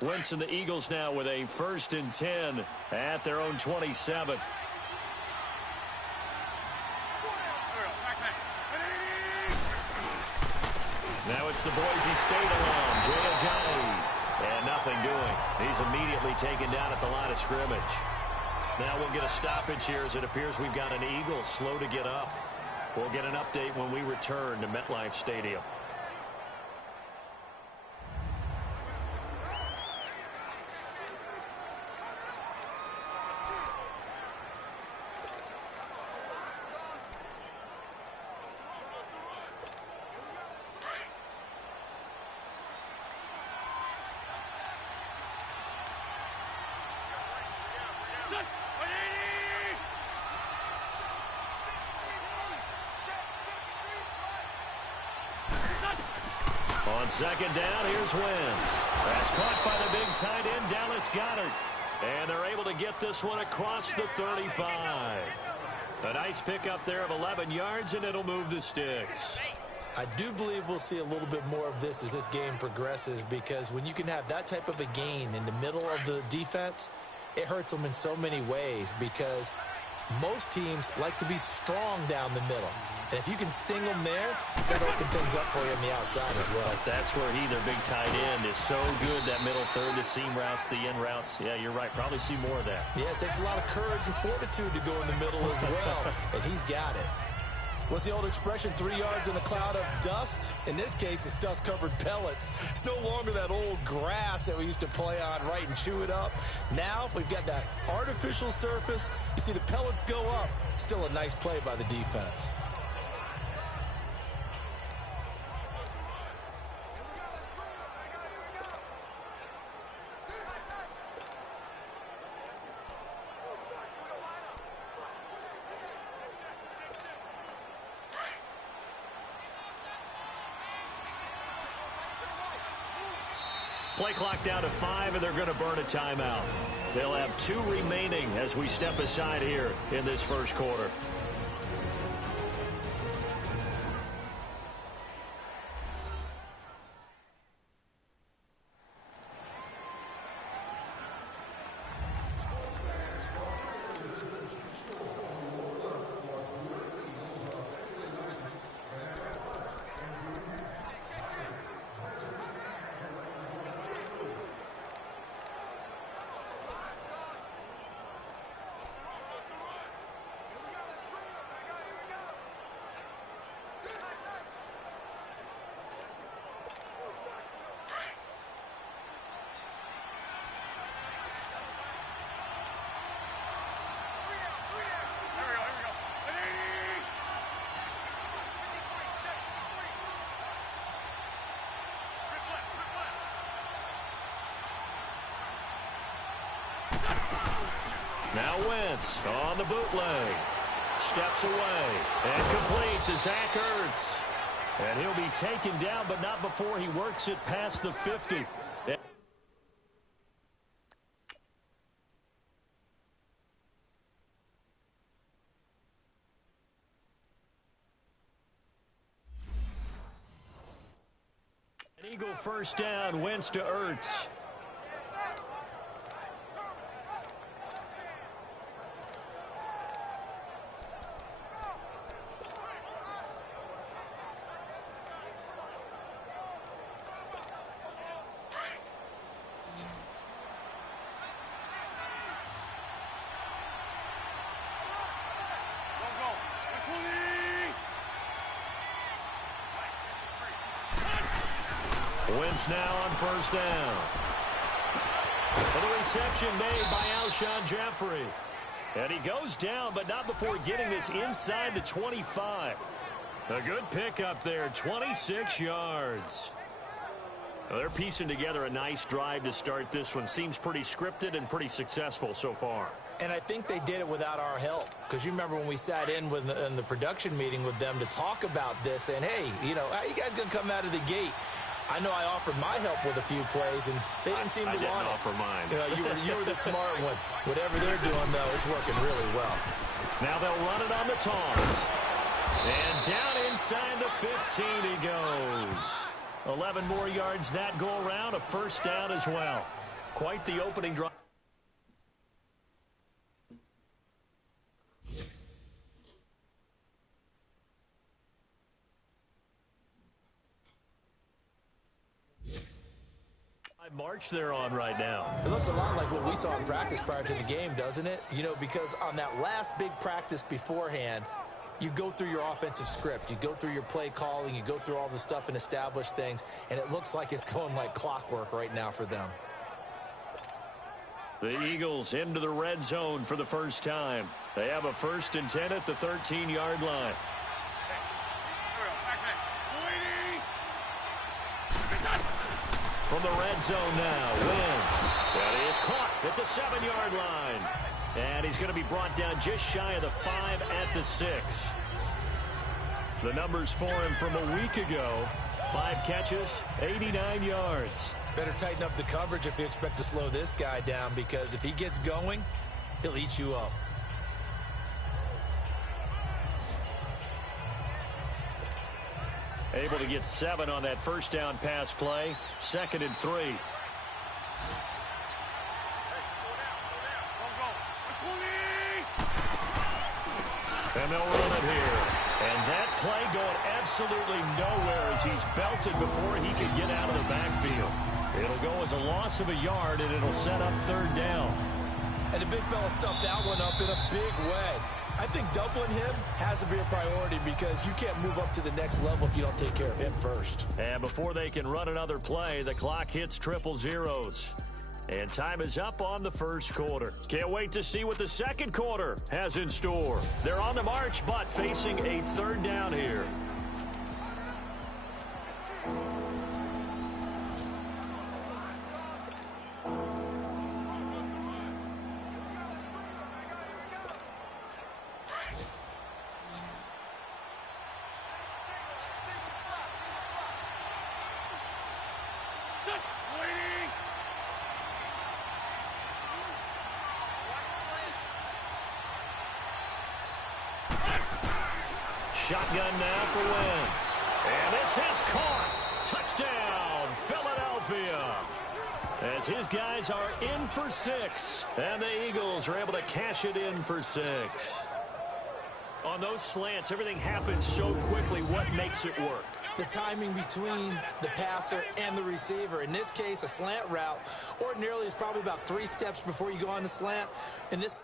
Wentz and the Eagles now with a 1st and 10 at their own 27. Now it's the Boise State alum, Jay Ajayi. And nothing doing. He's immediately taken down at the line of scrimmage. Now we'll get a stoppage here as it appears we've got an Eagle slow to get up. We'll get an update when we return to MetLife Stadium. On 2nd down, here's Wentz. That's caught by the big tight end, Dallas Goedert. And they're able to get this one across the 35. A nice pickup there of 11 yards, and it'll move the sticks. I do believe we'll see a little bit more of this as this game progresses, because when you can have that type of a gain in the middle of the defense, it hurts them in so many ways, because most teams like to be strong down the middle. And if you can sting them there, that open things up for you on the outside as well. But that's where their big tight end, is so good, that middle third, the seam routes, the in routes. Yeah, you're right. Probably see more of that. Yeah, it takes a lot of courage and fortitude to go in the middle as well, and he's got it. What's the old expression, 3 yards in a cloud of dust? In this case, it's dust-covered pellets. It's no longer that old grass that we used to play on, right, and chew it up. Now we've got that artificial surface. You see the pellets go up. Still a nice play by the defense. Play clock down to 5, and they're going to burn a timeout. They'll have 2 remaining as we step aside here in this first quarter. Now Wentz on the bootleg. Steps away and complete to Zach Ertz. And he'll be taken down, but not before he works it past the 50. An Eagle first down, Wentz to Ertz. Wentz now on first down. And the reception made by Alshon Jeffrey. And he goes down, but not before getting this inside the 25. A good pickup there, 26 yards. Well, they're piecing together a nice drive to start this one. Seems pretty scripted and pretty successful so far. And I think they did it without our help. Because you remember when we sat in the production meeting with them to talk about this, and hey, you know, how you guys going to come out of the gate? I know I offered my help with a few plays, and they didn't seem to want it. I didn't offer mine. You were the smart one. Whatever they're doing, though, it's working really well. Now they'll run it on the toss. And down inside the 15 he goes. 11 more yards that go around, a first down as well. Quite the opening drive. March they're on right now. It looks a lot like what we saw in practice prior to the game, doesn't it? You know, because on that last big practice beforehand, you go through your offensive script. You go through your play calling. You go through all the stuff and establish things. And it looks like it's going like clockwork right now for them. The Eagles into the red zone for the first time. They have a 1st and 10 at the 13-yard line. From the red zone now, Wentz. That is caught at the 7-yard line. And he's going to be brought down just shy of the 5 at the 6. The numbers for him from a week ago. 5 catches, 89 yards. Better tighten up the coverage if you expect to slow this guy down, because if he gets going, he'll eat you up. Able to get 7 on that first down pass play. 2nd and 3. And they'll run it here. And that play going absolutely nowhere as he's belted before he can get out of the backfield. It'll go as a loss of a yard, and it'll set up 3rd down. And the big fella stuffed that one up in a big way. I think doubling him has to be a priority, because you can't move up to the next level if you don't take care of him first. And before they can run another play, the clock hits 000. And time is up on the first quarter. Can't wait to see what the second quarter has in store. They're on the march, but facing a 3rd down here. Shotgun now for Wentz. And this is caught. Touchdown, Philadelphia. As his guys are in for 6. And the Eagles are able to cash it in for 6. On those slants, everything happens so quickly. What makes it work? The timing between the passer and the receiver. In this case, a slant route ordinarily is probably about 3 steps before you go on the slant. In this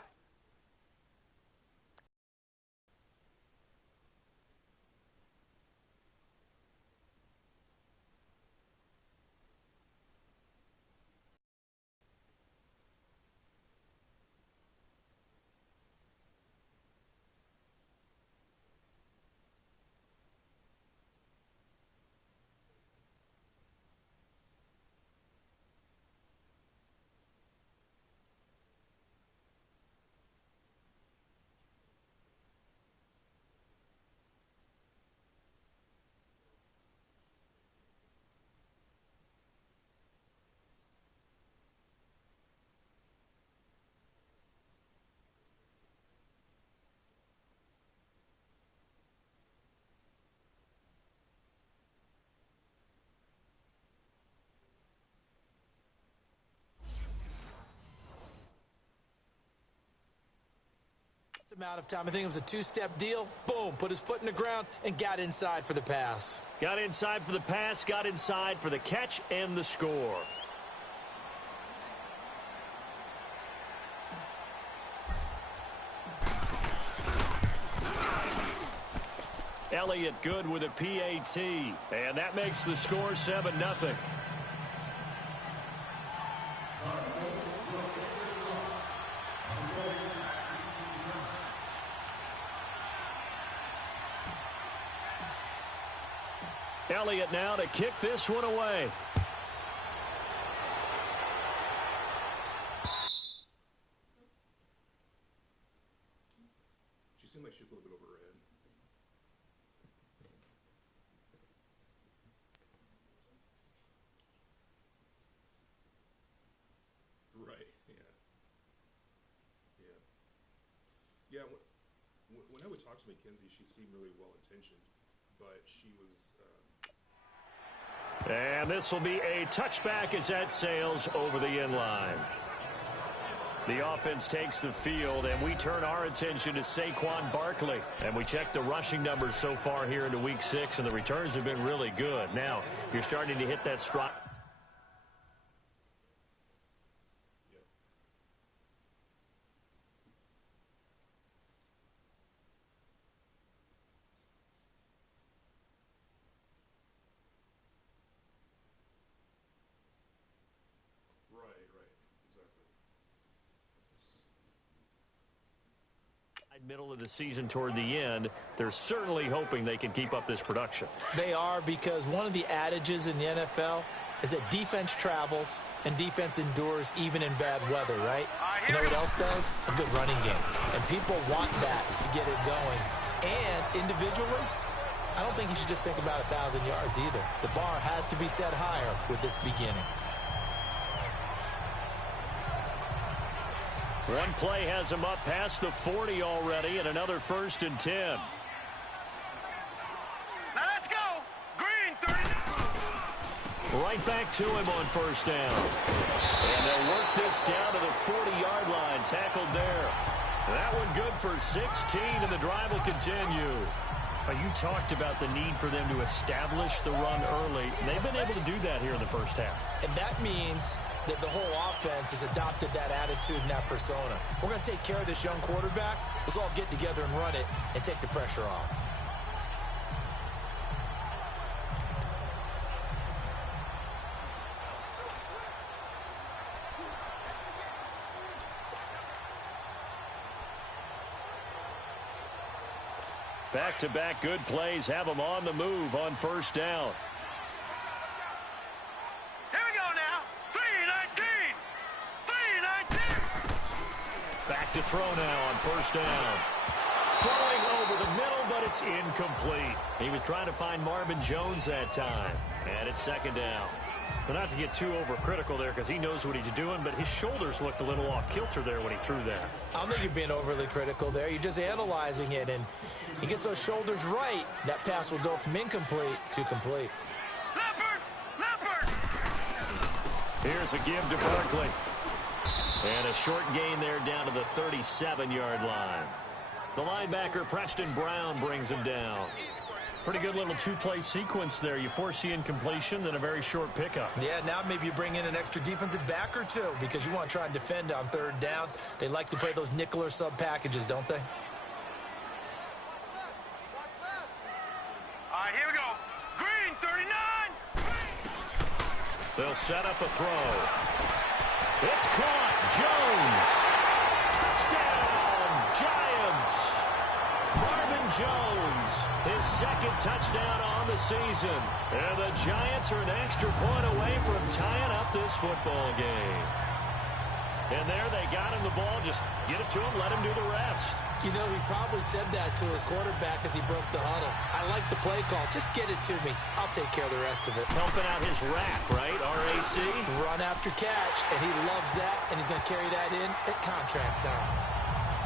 amount of time, I think it was a 2-step deal. Boom, put his foot in the ground and got inside for the pass. Got inside for the pass, got inside for the catch and the score. Elliott good with a PAT, and that makes the score 7-0. Elliott now to kick this one away. She seemed like she was a little bit over her head. Right, yeah. Yeah. Yeah, when I would talk to Mackenzie, she seemed really well-intentioned, but she was And this will be a touchback as that sails over the end line. The offense takes the field, and we turn our attention to Saquon Barkley. And we check the rushing numbers so far here into Week 6, and the returns have been really good. Now, you're starting to hit that stride. Middle of the season toward the end, they're certainly hoping they can keep up this production. They are, because one of the adages in the NFL is that defense travels and defense endures even in bad weather, right? You know what else does? A good running game. And people want that to get it going. And individually, I don't think you should just think about 1,000 yards either. The bar has to be set higher with this beginning. One play has him up past the 40 already, and another 1st and 10. Now let's go. Green, 30. Right back to him on 1st down. And they'll work this down to the 40-yard line. Tackled there. That one good for 16, and the drive will continue. You talked about the need for them to establish the run early. They've been able to do that here in the first half. And that means that the whole offense has adopted that attitude and that persona. We're going to take care of this young quarterback. Let's all get together and run it and take the pressure off. Back-to-back good plays have them on the move on 1st down. Here we go now. 3-19. 3-19. Back to throw now on 1st down. Throwing over the middle, but it's incomplete. He was trying to find Marvin Jones that time. And it's 2nd down. But not to get too overcritical there, because he knows what he's doing, but his shoulders looked a little off kilter there when he threw that. I don't think you're being overly critical there. You're just analyzing it, and he gets those shoulders right. That pass will go from incomplete to complete. Leopard! Here's a give to Barkley. And a short gain there down to the 37-yard line. The linebacker, Preston Brown, brings him down. Pretty good little two-play sequence there. You force the incompletion, then a very short pickup. Yeah, now maybe you bring in an extra defensive back or two because you want to try and defend on 3rd down. They like to play those nickel or sub packages, don't they? All right, here we go. Green, 39. They'll set up a throw. It's caught. Jones. Touchdown, Giants. Marvin Jones, his 2nd touchdown on the season. And the Giants are an extra point away from tying up this football game. And there they got him the ball. Just get it to him, let him do the rest. You know, he probably said that to his quarterback as he broke the huddle. I like the play call. Just get it to me. I'll take care of the rest of it. Helping out his rack, right? RAC. Run after catch, and he loves that, and he's going to carry that in at contract time.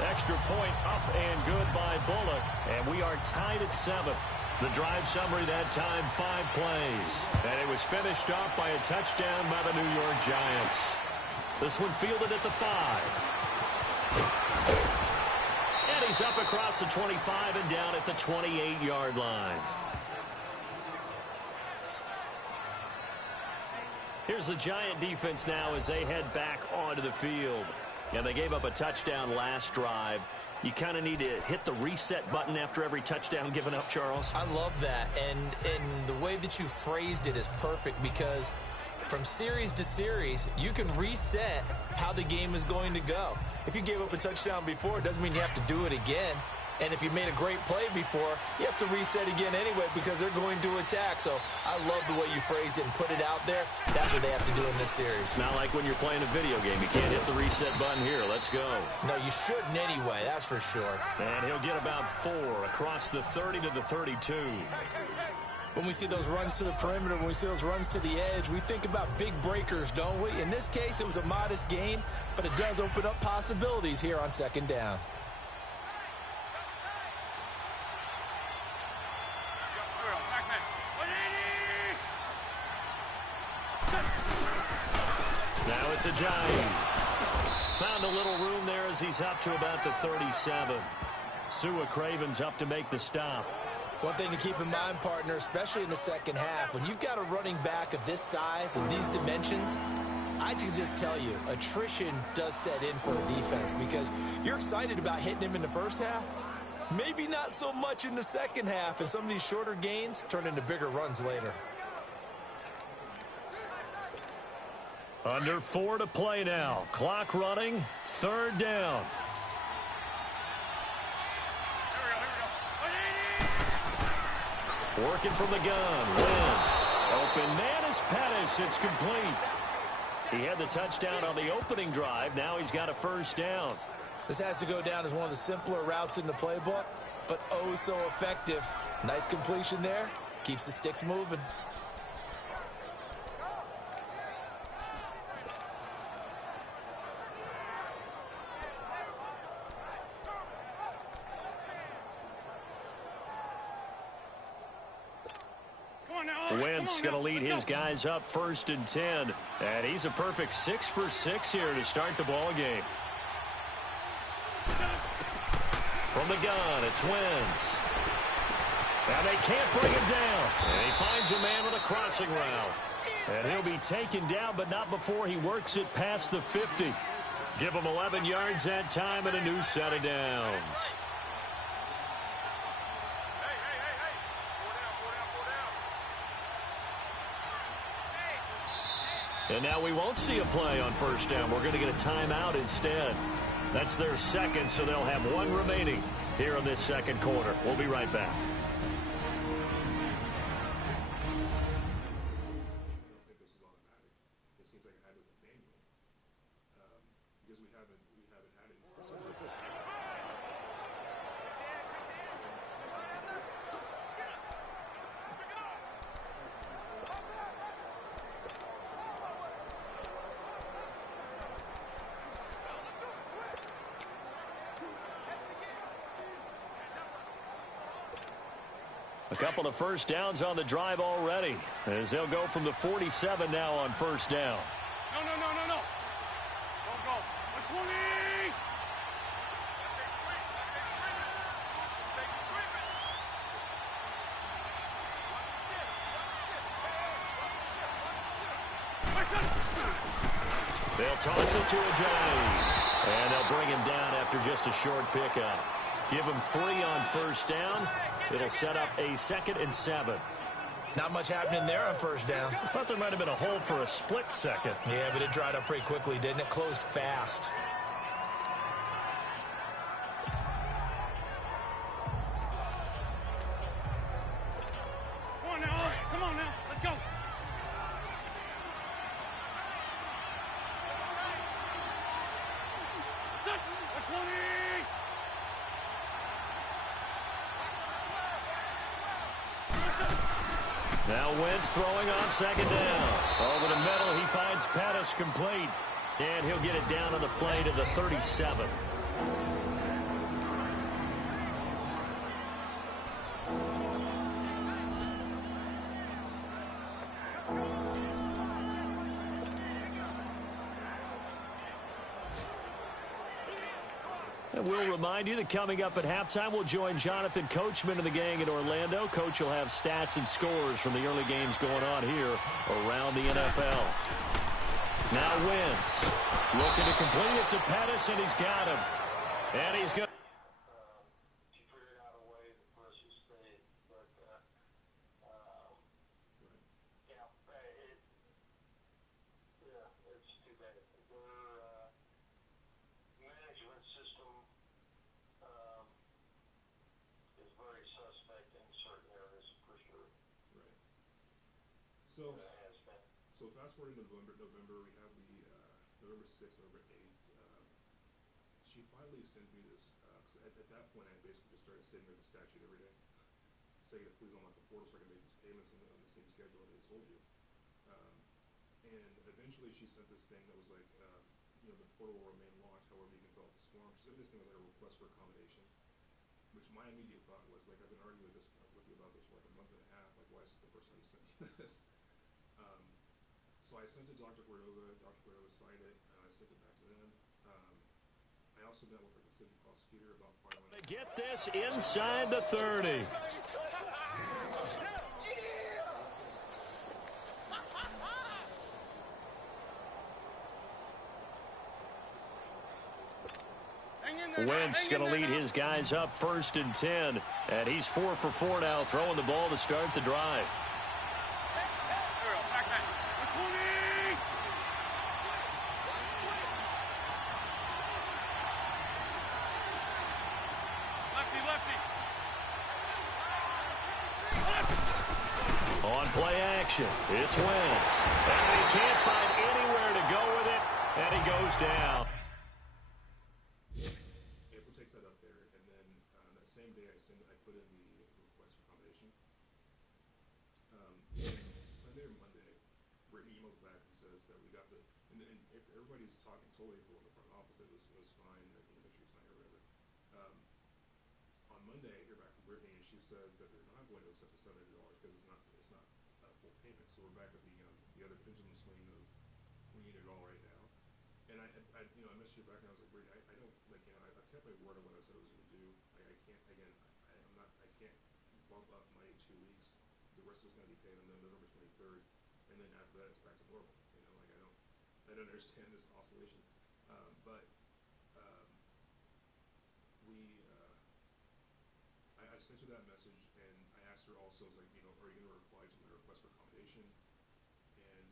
Extra point up and good by Bullock. And we are tied at 7. The drive summary that time, 5 plays. And it was finished off by a touchdown by the New York Giants. This one fielded at the 5. And he's up across the 25 and down at the 28-yard line. Here's the Giant defense now as they head back onto the field. And they gave up a touchdown last drive. You kind of need to hit the reset button after every touchdown given up, Charles. I love that. And the way that you phrased it is perfect because from series to series, you can reset how the game is going to go. If you gave up a touchdown before, it doesn't mean you have to do it again. And if you made a great play before, you have to reset again anyway because they're going to attack. So I love the way you phrased it and put it out there. That's what they have to do in this series. Not like when you're playing a video game. You can't hit the reset button here. Let's go. No, you shouldn't anyway. That's for sure. And he'll get about 4 across the 30 to the 32. When we see those runs to the perimeter, when we see those runs to the edge, we think about big breakers, don't we? In this case, it was a modest gain, but it does open up possibilities here on 2nd down. Now it's Ajayi. Found a little room there as he's up to about the 37. Sua Craven's up to make the stop. One thing to keep in mind, partner, especially in the second half, when you've got a running back of this size and these dimensions, I can just tell you, attrition does set in for a defense because you're excited about hitting him in the first half. Maybe not so much in the second half, and some of these shorter gains turn into bigger runs later. Under 4 to play now. Clock running. 3rd down. Working from the gun. Wentz. Open man is Pettis. It's complete. He had the touchdown on the opening drive. Now he's got a first down. This has to go down as one of the simpler routes in the playbook, but oh so effective. Nice completion there. Keeps the sticks moving. Wentz going to lead his guys up 1st and 10. And he's a perfect 6 for 6 here to start the ball game. From the gun, it's Wentz. And they can't bring him down. And he finds a man with a crossing route. And he'll be taken down, but not before he works it past the 50. Give him 11 yards that time and a new set of downs. And now we won't see a play on 1st down. We're going to get a timeout instead. That's their second, so they'll have 1 remaining here in this second quarter. We'll be right back. A couple of first downs on the drive already, as they'll go from the 47 now on 1st down. No. Don't go. 20. They'll toss it to Ajayi. And they'll bring him down after just a short pickup. Give him 3 on 1st down. It'll set up a 2nd and 7. Not much happening there on 1st down. I thought there might have been a hole for a split second. Yeah, but it dried up pretty quickly, didn't it? Closed fast. Come on now. Let's go. Set. 20. Now Wentz throwing on 2nd down. Over the middle, he finds Pettis complete. And he'll get it down on the play to the 37. And we'll remind you that coming up at halftime, we'll join Jonathan Coachman and the gang in Orlando. Coach will have stats and scores from the early games going on here around the NFL. Now Wentz looking to complete it to Pettis, and he's got him. And he's going. So fast forward into November, we have the November 6th, November 8th. She finally sent me this, because at that point I basically just started sitting there with the stat sheet every day, saying that please unlock the portal so I can make these payments on the same schedule that they told you. And eventually she sent this thing that was like, the portal will remain locked, however you can fill out this form. She sent this thing with like a request for accommodation, which my immediate thought was, like, I've been arguing with you about this for like a month and a half. Like, why is this the first time you sent me this? So I sent it to Dr. Cordova. Dr. Cordova signed it, and I sent it back to them. I also met with the city prosecutor about filing. Get this inside the 30. Wentz going to lead his guys up 1st and 10. And he's 4 for 4 now, throwing the ball to start the drive. On play action, it's Wentz. And he can't find anywhere to go with it, and he goes down. April takes that up there, and then that same day I put in the request for accommodation. Sunday or Monday, Brittany emails back and says that we got and everybody's told April in the front office that it was fine, that make sure you sign or whatever. On Monday, I hear back from Brittany, and she says that they're not going to accept the $700 because it's not a full payment. So we're back at the other pendulum swing of we need it all right now. And I messaged her back and I was like, Brittany, I don't I kept my word on what I said I was going to do. I can't I can't bump up money in 2 weeks. The rest is going to be paid on November 23rd, and then after that it's back to normal. I don't understand this oscillation. I sent her that message, and I asked her also, are you going to reply to my request for accommodation? And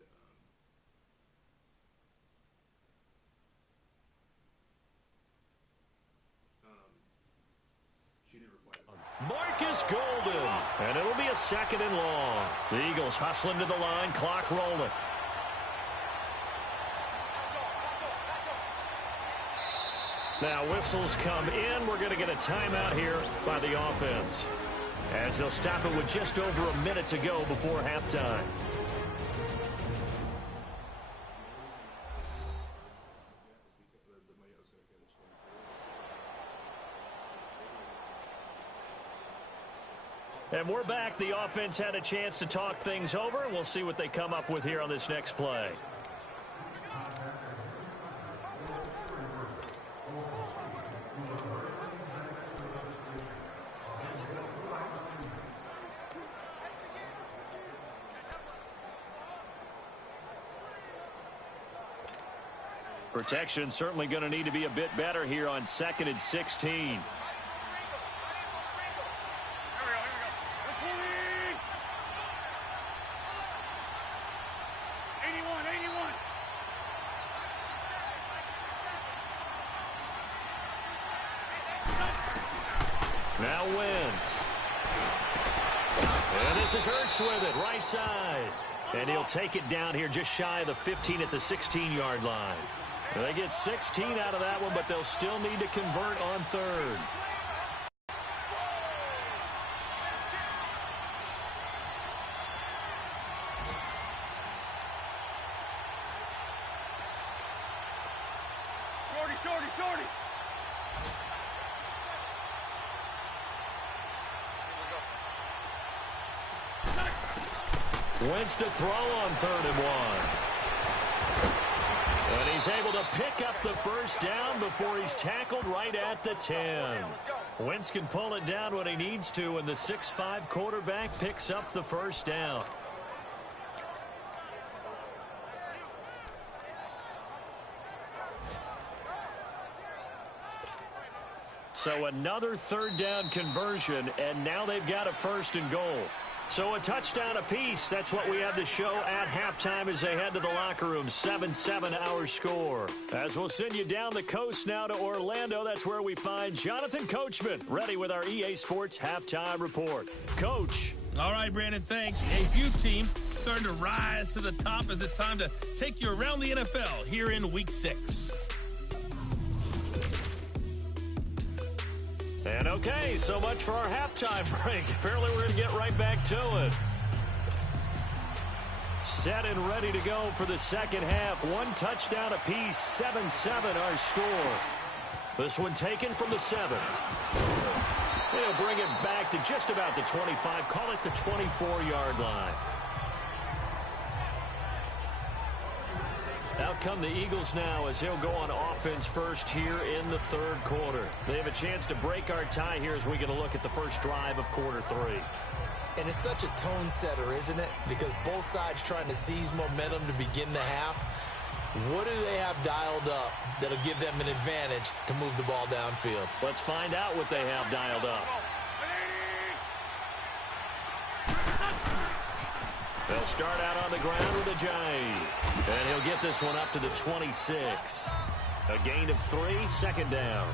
she didn't reply to that. Marcus Golden, and it'll be a 2nd and long. The Eagles hustling to the line, clock rolling. Now whistles come in. We're going to get a timeout here by the offense, as they'll stop it with just over a minute to go before halftime. And we're back. The offense had a chance to talk things over. We'll see what they come up with here on this next play. Protection certainly going to need to be a bit better here on 2nd and 16. Now Wentz. And this is Ertz with it, right side. And he'll take it down here just shy of the 15 at the 16-yard line. They get 16 out of that one, but they'll still need to convert on 3rd. Shorty. Wentz to throw on 3rd and 1. And he's able to pick up the first down before he's tackled right at the 10. Wentz can pull it down when he needs to, and the 6'5" quarterback picks up the first down. So another 3rd down conversion, and now they've got a 1st and goal. So a touchdown apiece. That's what we have to show at halftime as they head to the locker room. 7-7 our score. As we'll send you down the coast now to Orlando, that's where we find Jonathan Coachman, ready with our EA Sports Halftime Report. Coach. All right, Brandon, thanks. A few teams starting to rise to the top as it's time to take you around the NFL here in Week 6. And okay, so much for our halftime break. Apparently we're going to get right back to it. Set and ready to go for the second half. One touchdown apiece, 7-7 our score. This one taken from the 7. They'll bring it back to just about the 25. Call it the 24-yard line. come the Eagles now as he'll go on offense first here in the third quarter. They have a chance to break our tie here as we get a look at the first drive of quarter 3. And it's such a tone setter, isn't it? Because both sides trying to seize momentum to begin the half. What do they have dialed up that'll give them an advantage to move the ball downfield? Let's find out what they have dialed up. They'll start out on the ground with a Giant. And he'll get this one up to the 26. A gain of 3, second down.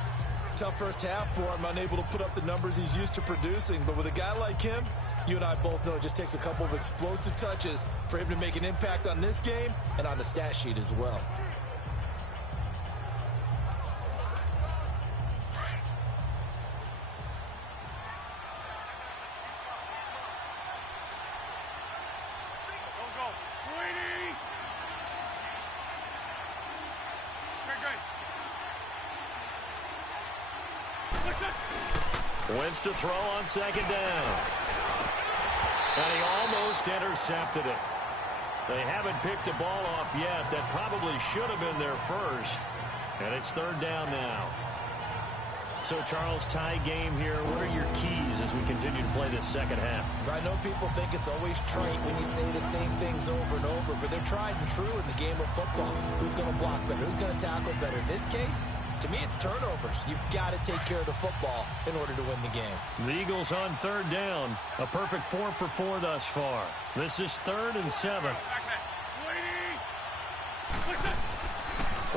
Tough first half for him, unable to put up the numbers he's used to producing. But with a guy like him, you and I both know it just takes a couple of explosive touches for him to make an impact on this game and on the stat sheet as well. Wentz to throw on second down. And he almost intercepted it. They haven't picked a ball off yet. That probably should have been their first. And it's third down now. So, Charles, tie game here. What are your keys as we continue to play this second half? I know people think it's always trite when you say the same things over and over, but they're tried and true in the game of football. Who's going to block better? Who's going to tackle better? In this case, to me, it's turnovers. You've got to take care of the football in order to win the game. The Eagles on third down. A perfect 4 for 4 thus far. This is 3rd and 7.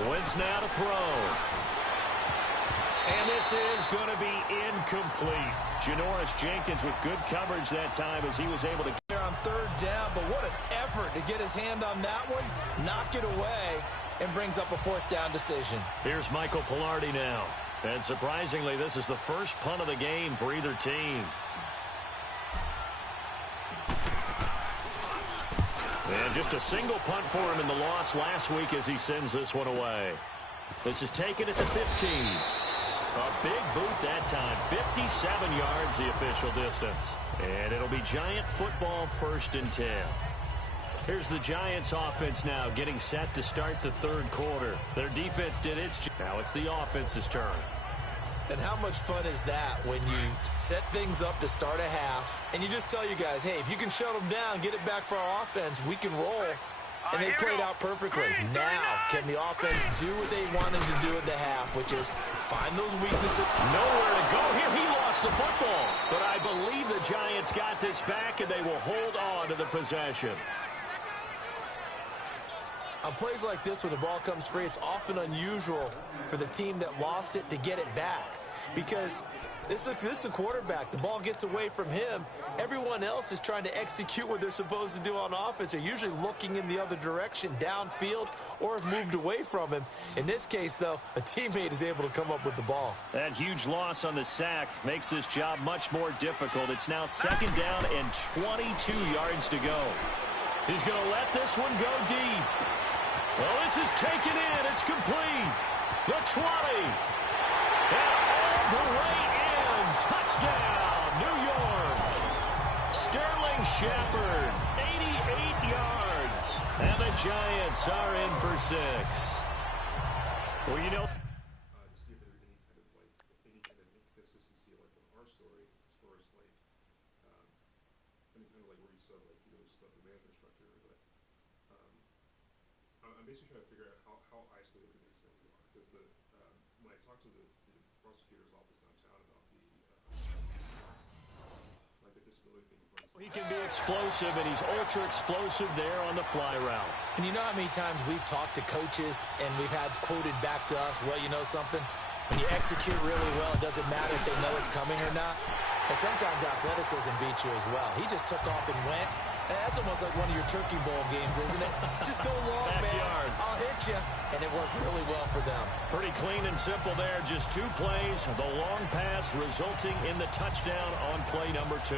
Wentz now to throw. And this is going to be incomplete. Janoris Jenkins with good coverage that time as he was able to get on third down, but what an effort to get his hand on that one, knock it away, and brings up a 4th down decision. Here's Michael Palardy now. And surprisingly, this is the first punt of the game for either team. And just a single punt for him in the loss last week as he sends this one away. This is taken at the 15. A big boot that time. 57 yards the official distance. And it'll be Giant football 1st and 10. Here's the Giants offense now getting set to start the third quarter. Their defense did its job. Now it's the offense's turn. And how much fun is that when you set things up to start a half and you just tell you guys, hey, if you can shut them down, get it back for our offense, we can roll. And they played out perfectly. Now, can the offense do what they wanted to do at the half, which is find those weaknesses? Nowhere to go here. He lost the football. But I believe the Giants got this back, and they will hold on to the possession. On plays like this, when the ball comes free, it's often unusual for the team that lost it to get it back. Because this is the quarterback. The ball gets away from him. Everyone else is trying to execute what they're supposed to do on offense. They're usually looking in the other direction, downfield, or have moved away from him. In this case, though, a teammate is able to come up with the ball. That huge loss on the sack makes this job much more difficult. It's now 2nd down and 22 yards to go. He's going to let this one go deep. Well, this is taken in. It's complete. The 20. And all the way in. Touchdown, New York. Sterling Shepard, 88 yards. And the Giants are in for 6. Well, you know. Just give there any kind of inconsistency like in our story as far as like any kind of like where you said like about the management structure, but I'm basically trying to figure out how isolated these things are because when I talked to the prosecutor's office downtown about the disability thing. He can be explosive, and he's ultra-explosive there on the fly route. And you know how many times we've talked to coaches and we've had quoted back to us, well, you know something? When you execute really well, it doesn't matter if they know it's coming or not. And sometimes athleticism beats you as well. He just took off and went. And that's almost like one of your Turkey Bowl games, isn't it? Just go long, Backyard. man. I'll hit you. And it worked really well for them. Pretty clean and simple there. Just 2 plays. The long pass resulting in the touchdown on play number 2.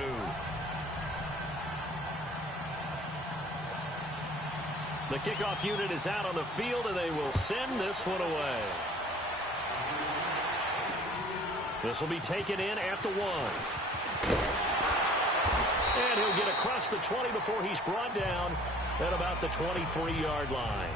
The kickoff unit is out on the field, and they will send this one away. This will be taken in at the 1. And he'll get across the 20 before he's brought down at about the 23-yard line.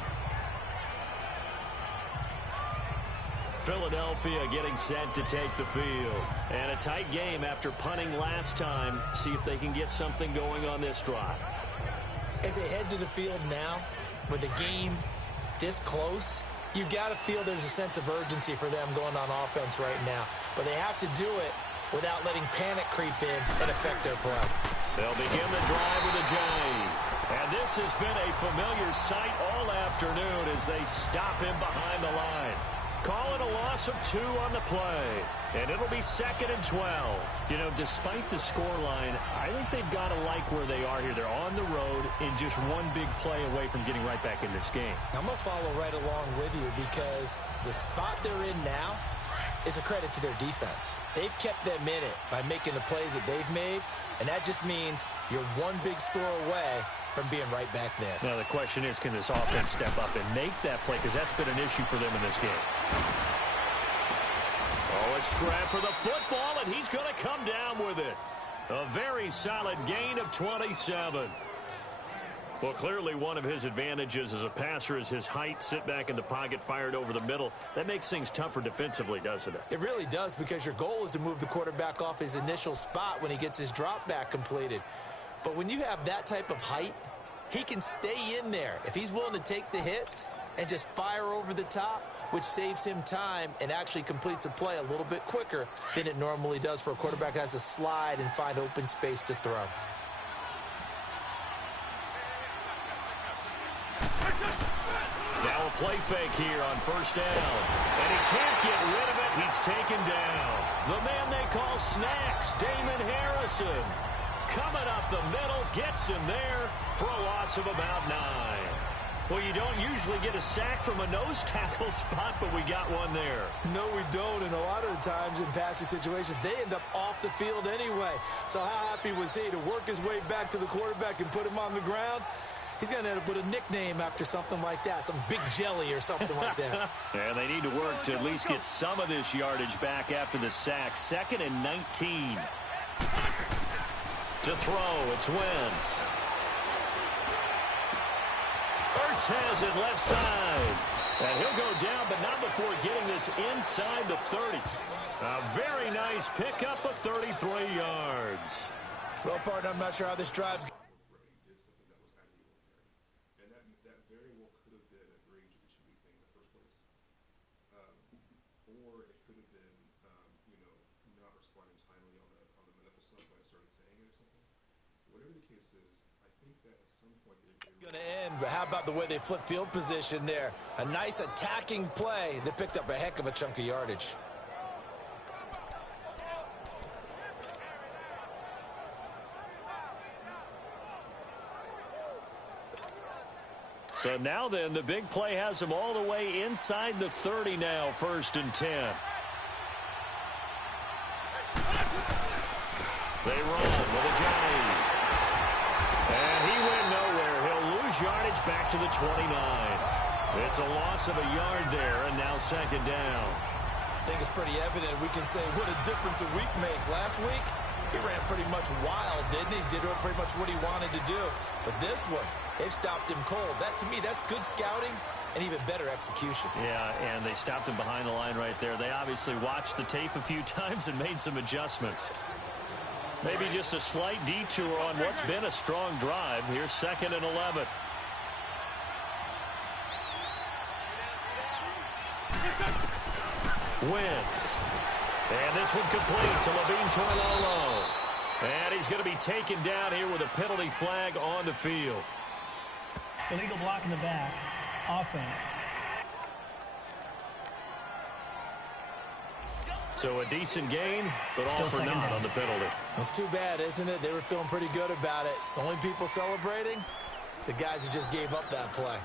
Philadelphia getting set to take the field. And a tight game after punting last time. See if they can get something going on this drive. As they head to the field now, with the game this close, you've got to feel there's a sense of urgency for them going on offense right now. But they have to do it without letting panic creep in and affect their play. They'll begin the drive with a J. And this has been a familiar sight all afternoon as they stop him behind the line. Call it a loss of 2 on the play. And it'll be 2nd and 12. You know, despite the scoreline, I think they've got to like where they are here. They're on the road and just one big play away from getting right back in this game. I'm going to follow right along with you because the spot they're in now is a credit to their defense. They've kept them in it by making the plays that they've made, and that just means you're one big score away from being right back there. Now the question is, can this offense step up and make that play? Because that's been an issue for them in this game. Oh, a scrap for the football, and he's going to come down with it. A very solid gain of 27. Well, clearly one of his advantages as a passer is his height. Sit back in the pocket, fired over the middle. That makes things tougher defensively, doesn't it? It really does, because your goal is to move the quarterback off his initial spot when he gets his drop back completed. But when you have that type of height, he can stay in there if he's willing to take the hits and just fire over the top, which saves him time and actually completes a play a little bit quicker than it normally does for a quarterback who has to slide and find open space to throw. Now a play fake here on 1st down. And he can't get rid of it. He's taken down. The man they call Snacks, Damon Harrison. Coming up the middle, gets him there for a loss of about 9. Well, you don't usually get a sack from a nose tackle spot, but we got one there. No, we don't, and a lot of the times in passing situations, they end up off the field anyway. So how happy was he to work his way back to the quarterback and put him on the ground? He's going to end up with a nickname after something like that, some Big Jelly or something like that. And they need to work to at least get some of this yardage back after the sack. 2nd and 19. To throw, it's Wentz. Ertz has it left side. And he'll go down, but not before getting this inside the 30. A very nice pickup of 33 yards. Well, partner, I'm not sure how this drive's going. Or it could have been, not responding timely on the medical stuff when I started saying it or something. Whatever the case is, I think that at some point they're going to end, but how about the way they flip field position there? A nice attacking play that picked up a heck of a chunk of yardage. So now then, the big play has them all the way inside the 30 now, 1st and 10. They run with a J. And he went nowhere. He'll lose yardage back to the 29. It's a loss of a yard there, and now 2nd down. I think it's pretty evident. We can say what a difference a week makes. Last week, he ran pretty much wild, didn't he? Did pretty much what he wanted to do. But this one, they've stopped him cold. That, to me, that's good scouting and even better execution. Yeah, and they stopped him behind the line right there. They obviously watched the tape a few times and made some adjustments. Maybe just a slight detour on what's been a strong drive. Here's 2nd and 11. Wentz. And this one complete to Levine Toilolo. And he's going to be taken down here with a penalty flag on the field. Illegal block in the back. Offense. So a decent gain, but Still all for second naught down. on the penalty. It's too bad, isn't it? They were feeling pretty good about it. The only people celebrating, the guys who just gave up that play.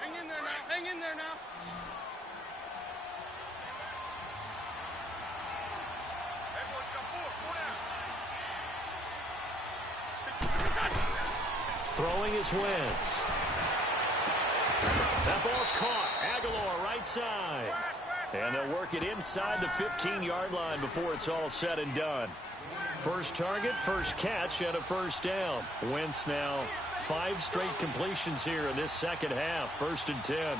Hang in there now. Hang in there now. Throwing is Wentz. That ball's caught. Aguilar right side. And they'll work it inside the 15-yard line before it's all said and done. First target, first catch, and a first down. Wentz now 5 straight completions here in this second half. 1st and 10.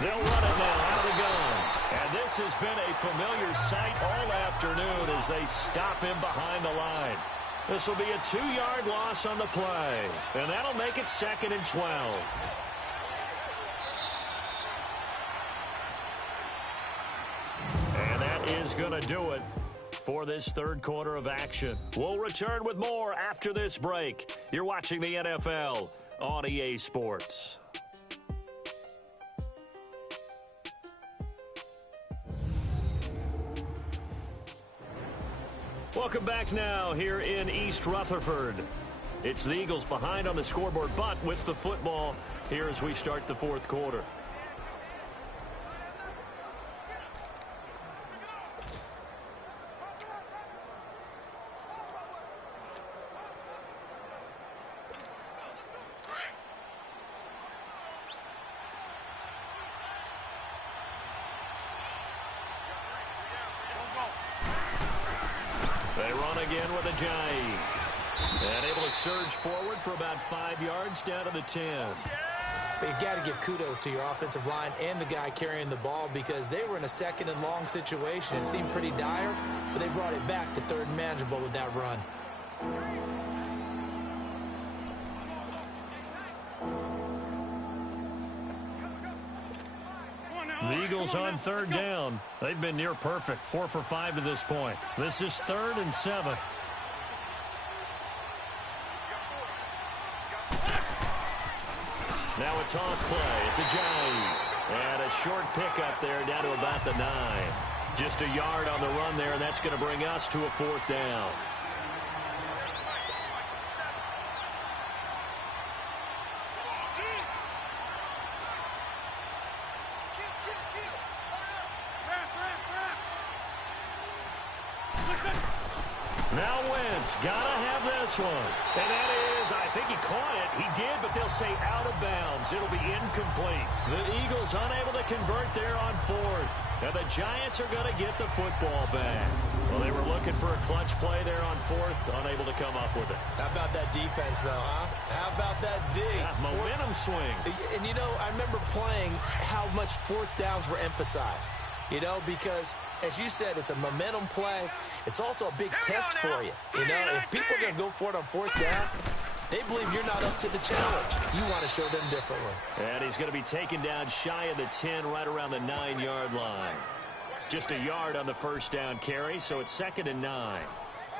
They'll run it now out of the gun. And this has been a familiar sight all afternoon as they stop him behind the line. This will be a 2-yard loss on the play. And that'll make it 2nd and 12. And that is going to do it for this third quarter of action. We'll return with more after this break. You're watching the NFL on EA Sports. Welcome back now here in East Rutherford. It's the Eagles behind on the scoreboard, but with the football here as we start the fourth quarter. They run again with Ajayi. And able to surge forward for about 5 yards down to the 10. But you got to give kudos to your offensive line and the guy carrying the ball because they were in a 2nd and long situation. It seemed pretty dire, but they brought it back to 3rd and manageable with that run. The Eagles on 3rd down. They've been near perfect, 4 for 5 to this point. This is 3rd and 7. Now a toss play. It's Ajayi. And a short pickup there down to about the 9. Just a yard on the run there, and that's going to bring us to a 4th down. Now Wentz, gotta have this one. And that is, I think he caught it. He did, but they'll say out of bounds. It'll be incomplete. The Eagles unable to convert there on 4th. And the Giants are going to get the football back. Well, they were looking for a clutch play there on 4th, unable to come up with it. How about that defense, though, huh? How about that D? Yeah, momentum swing. And, you know, I remember playing how much 4th downs were emphasized. You know, because, as you said, it's a momentum play. It's also a big test for you. You know, if people are going to go for it on 4th down, they believe you're not up to the challenge. You want to show them differently. And he's going to be taken down shy of the 10, right around the 9-yard line. Just a yard on the first down carry, so it's 2nd and 9.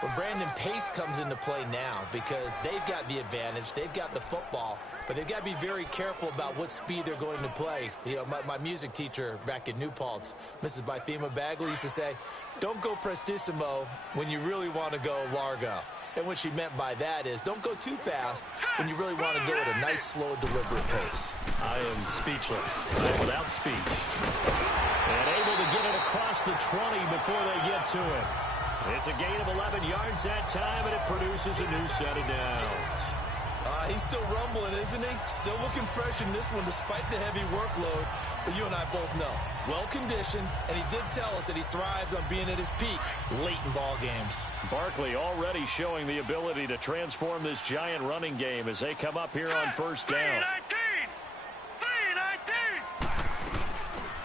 Well, Brandon, pace comes into play now because they've got the advantage. They've got the football, but they've got to be very careful about what speed they're going to play. You know, my music teacher back at New Paltz, Mrs. Bythema Bagley, used to say, don't go prestissimo when you really want to go largo. And what she meant by that is don't go too fast when you really want to go at a nice, slow, deliberate pace. I am speechless. I am without speech. And able to get it across the 20 before they get to it. It's a gain of 11 yards that time, and it produces a new set of downs. He's still rumbling, isn't he? Still looking fresh in this one despite the heavy workload. But you and I both know, well-conditioned, and he did tell us that he thrives on being at his peak late in ball games. Barkley already showing the ability to transform this Giant running game as they come up here on first down.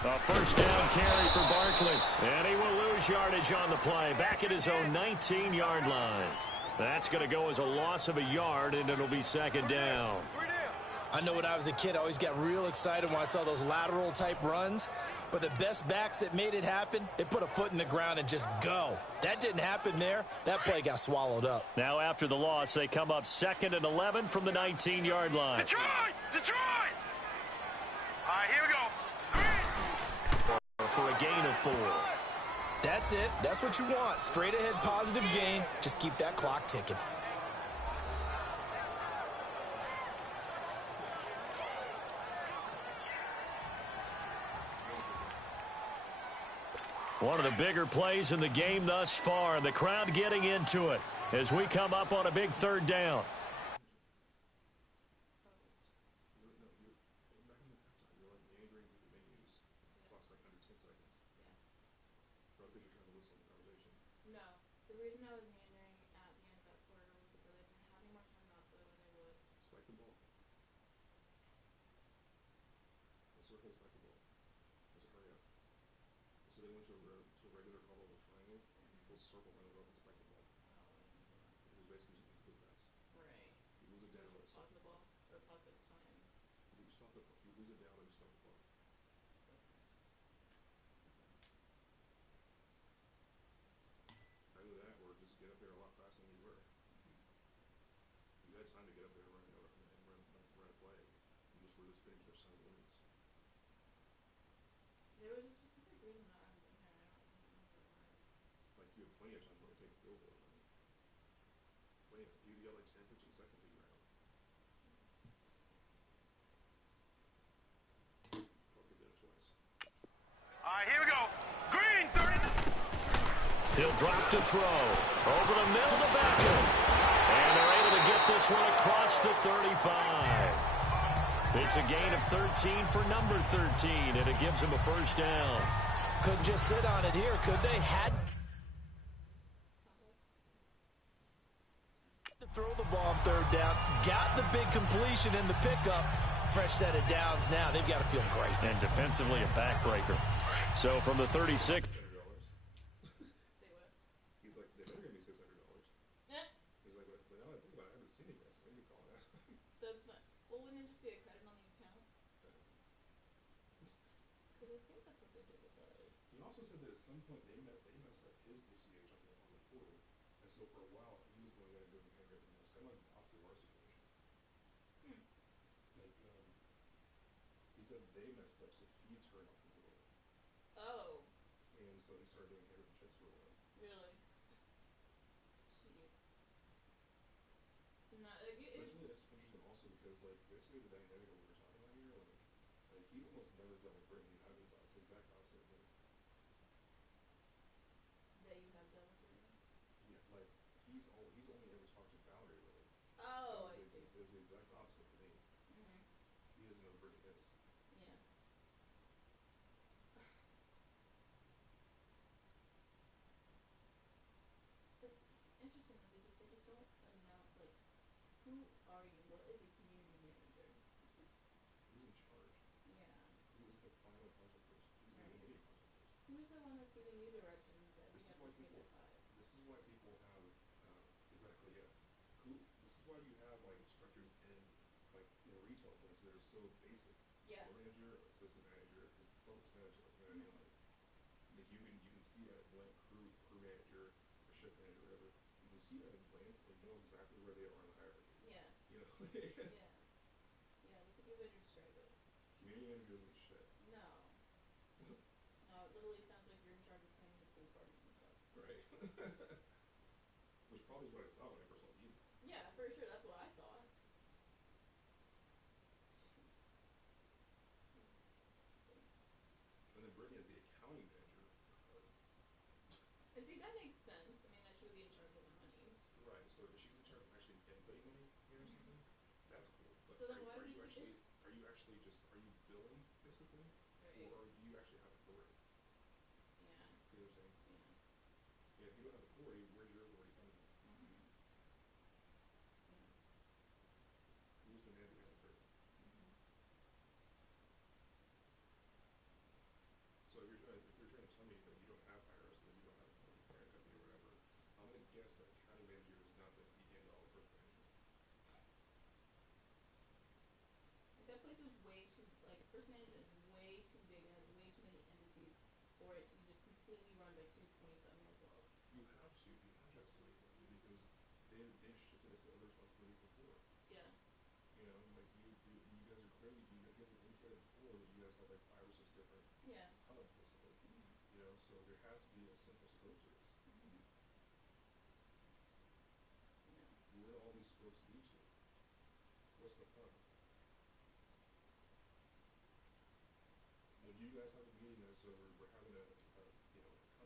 A first down carry for Barkley, and he will lose yardage on the play, back at his own 19-yard line. That's going to go as a loss of a yard, and it'll be 2nd down. I know when I was a kid, I always got real excited when I saw those lateral-type runs. But the best backs that made it happen, they put a foot in the ground and just go. That didn't happen there. That play got swallowed up. Now after the loss, they come up 2nd and 11 from the 19-yard line. Detroit! Detroit! All right, here we go. For a gain of 4. That's it. That's what you want. Straight ahead positive gain. Just keep that clock ticking. One of the bigger plays in the game thus far, and the crowd getting into it as we come up on a big third down. All right, here we go. Green, 30. He'll drop to throw. Over the middle to Beckham. And they're able to get this one across the 35. It's a gain of 13 for number 13, and it gives him a first down. Couldn't just sit on it here, could they? Had to throw the ball on third down. Got the big completion in the pickup. Fresh set of downs now. They've got to feel great. And defensively, a backbreaker. So from the 36.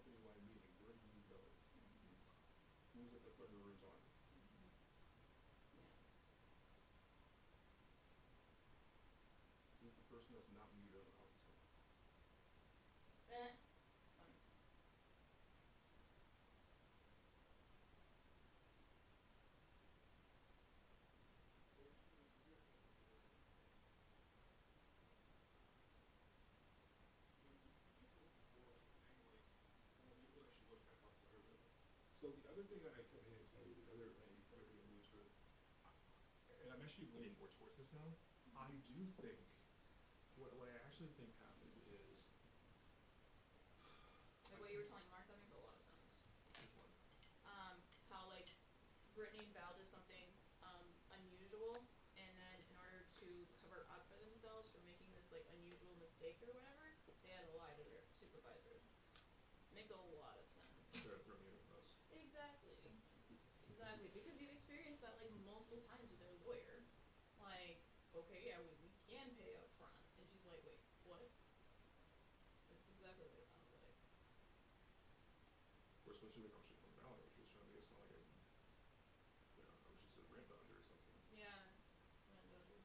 countywide meeting, where do you go? Who's at the foot of the room talking? Who's the person that's not muted on the conference call? Fun. So the other thing that I come in and tell you, the other thing everybody alludes to, and I'm actually leaning more towards this now. I do think what I actually think happened is Like what you were telling Mark, that makes a lot of sense. which one? How like Brittany and Val did something unusual, and then in order to cover up for themselves for making this like unusual mistake or whatever, they had to lie to their supervisors. Makes a lot of sense. Instead of throwing me under the bus. Exactly. Exactly. Because you've experienced that like multiple times with their lawyer. Like, okay, yeah, we can pay up front. And she's like, wait, what? That's exactly what it sounds like. Or especially the conversation from Valerie, where she was trying to make it sound like I was just a rent dodger or something. Yeah. Rent dodger.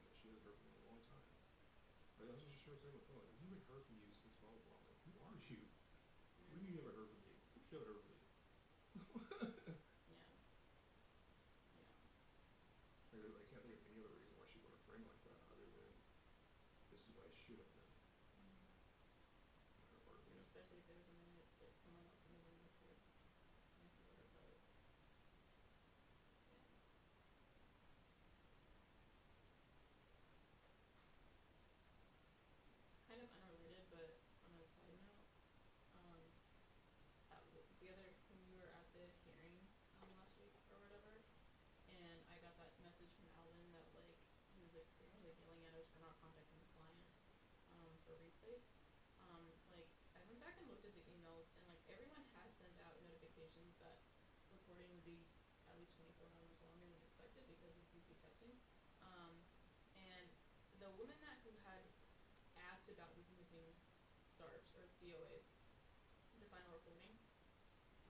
And that she hasn't heard from me in a long time. Like, I was just sure saying with Phil, like, we haven't heard from you since blah, blah, blah. Like, who are you? What do you mean you haven't heard from me? She haven't heard from me. Yeah. Yeah. Like, I can't think of any other reason why she would have framed like that other than this is what I should have done. On her part, And especially if there was a minute that someone else in the room with her. And she would have like, yeah. Kind of unrelated, but on a side note, the other when we were at the hearing last week or whatever, and I got that message from Alvin that like he was like pretty much like yelling at us for not contacting the client for replays. Like I went back and looked at the emails, and like everyone had sent out notifications that recording would be at least 24 hours longer than expected because of repeat testing. And the woman who had asked about these missing SARPs or COAs, the final recording,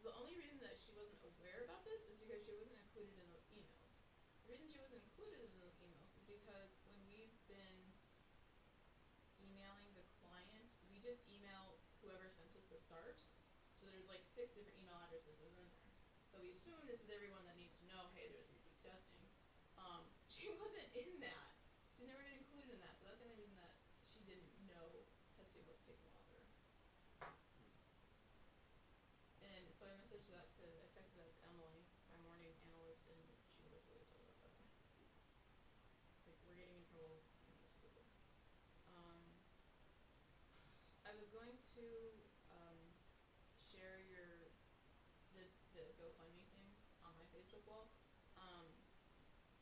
the only reason that she wasn't aware about this is because she wasn't included in those emails. The reason she wasn't included in those emails is because when we've been emailing the client, we just email whoever sent us the SARPs. So there's like 6 different email addresses in there. So we assume this is everyone that needs to know, hey, there's repeat testing. She wasn't in that. She's never been included in that. So that's the only reason that she didn't know testing was taking longer. And so I texted that to Emily, my morning analyst, and she was like really upset about that. It's like we're getting in trouble and you're stupid. I was going to share the GoFundMe thing on my Facebook wall.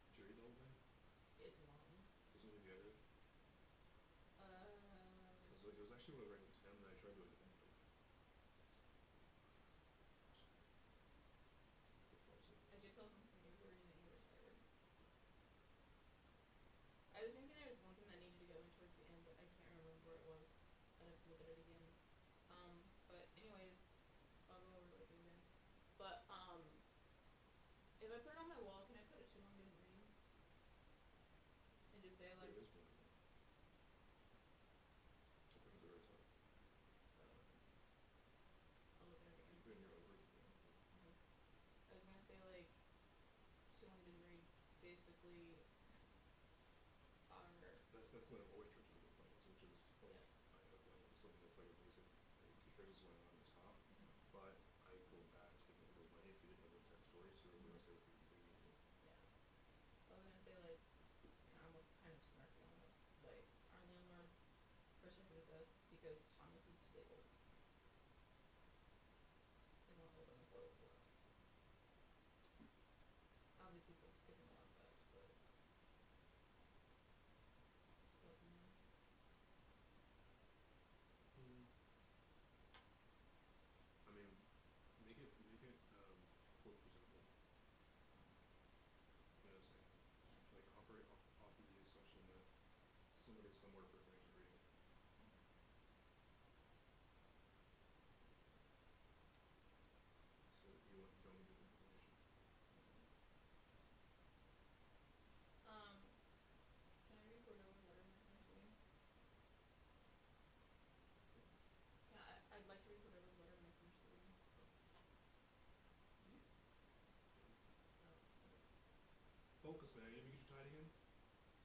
Did you read the whole thing? It's long. Does it get it? Because it was actually what I was writing to them, and I tried to attend it. I just told them when you were reading that you were tired. I was thinking there was one thing that needed to go in towards the end, but I can't remember where it was. I'd have to look at it again. But anyways, I'll go over it again. But if I put it on my wall, can I put it too long didn't read? And just say like. It is one. I think it's the very top. I'll look at it again. You put in your own words if you want. Okay. I was gonna say like too long didn't read. Basically, our. That's when I've always tried to do the finals, which is like Yeah. I have done something that's like a basic. Here's what's going on the top, but I go back to look at those money if you didn't know the entire story, so we're gonna say what you need to. Yeah. I was gonna say like, almost kind of snarky almost, like our landlord's frustrated with us because Thomas is disabled. They won't open the portal for us. Obviously it's like skipping a lot of steps, but just let them know.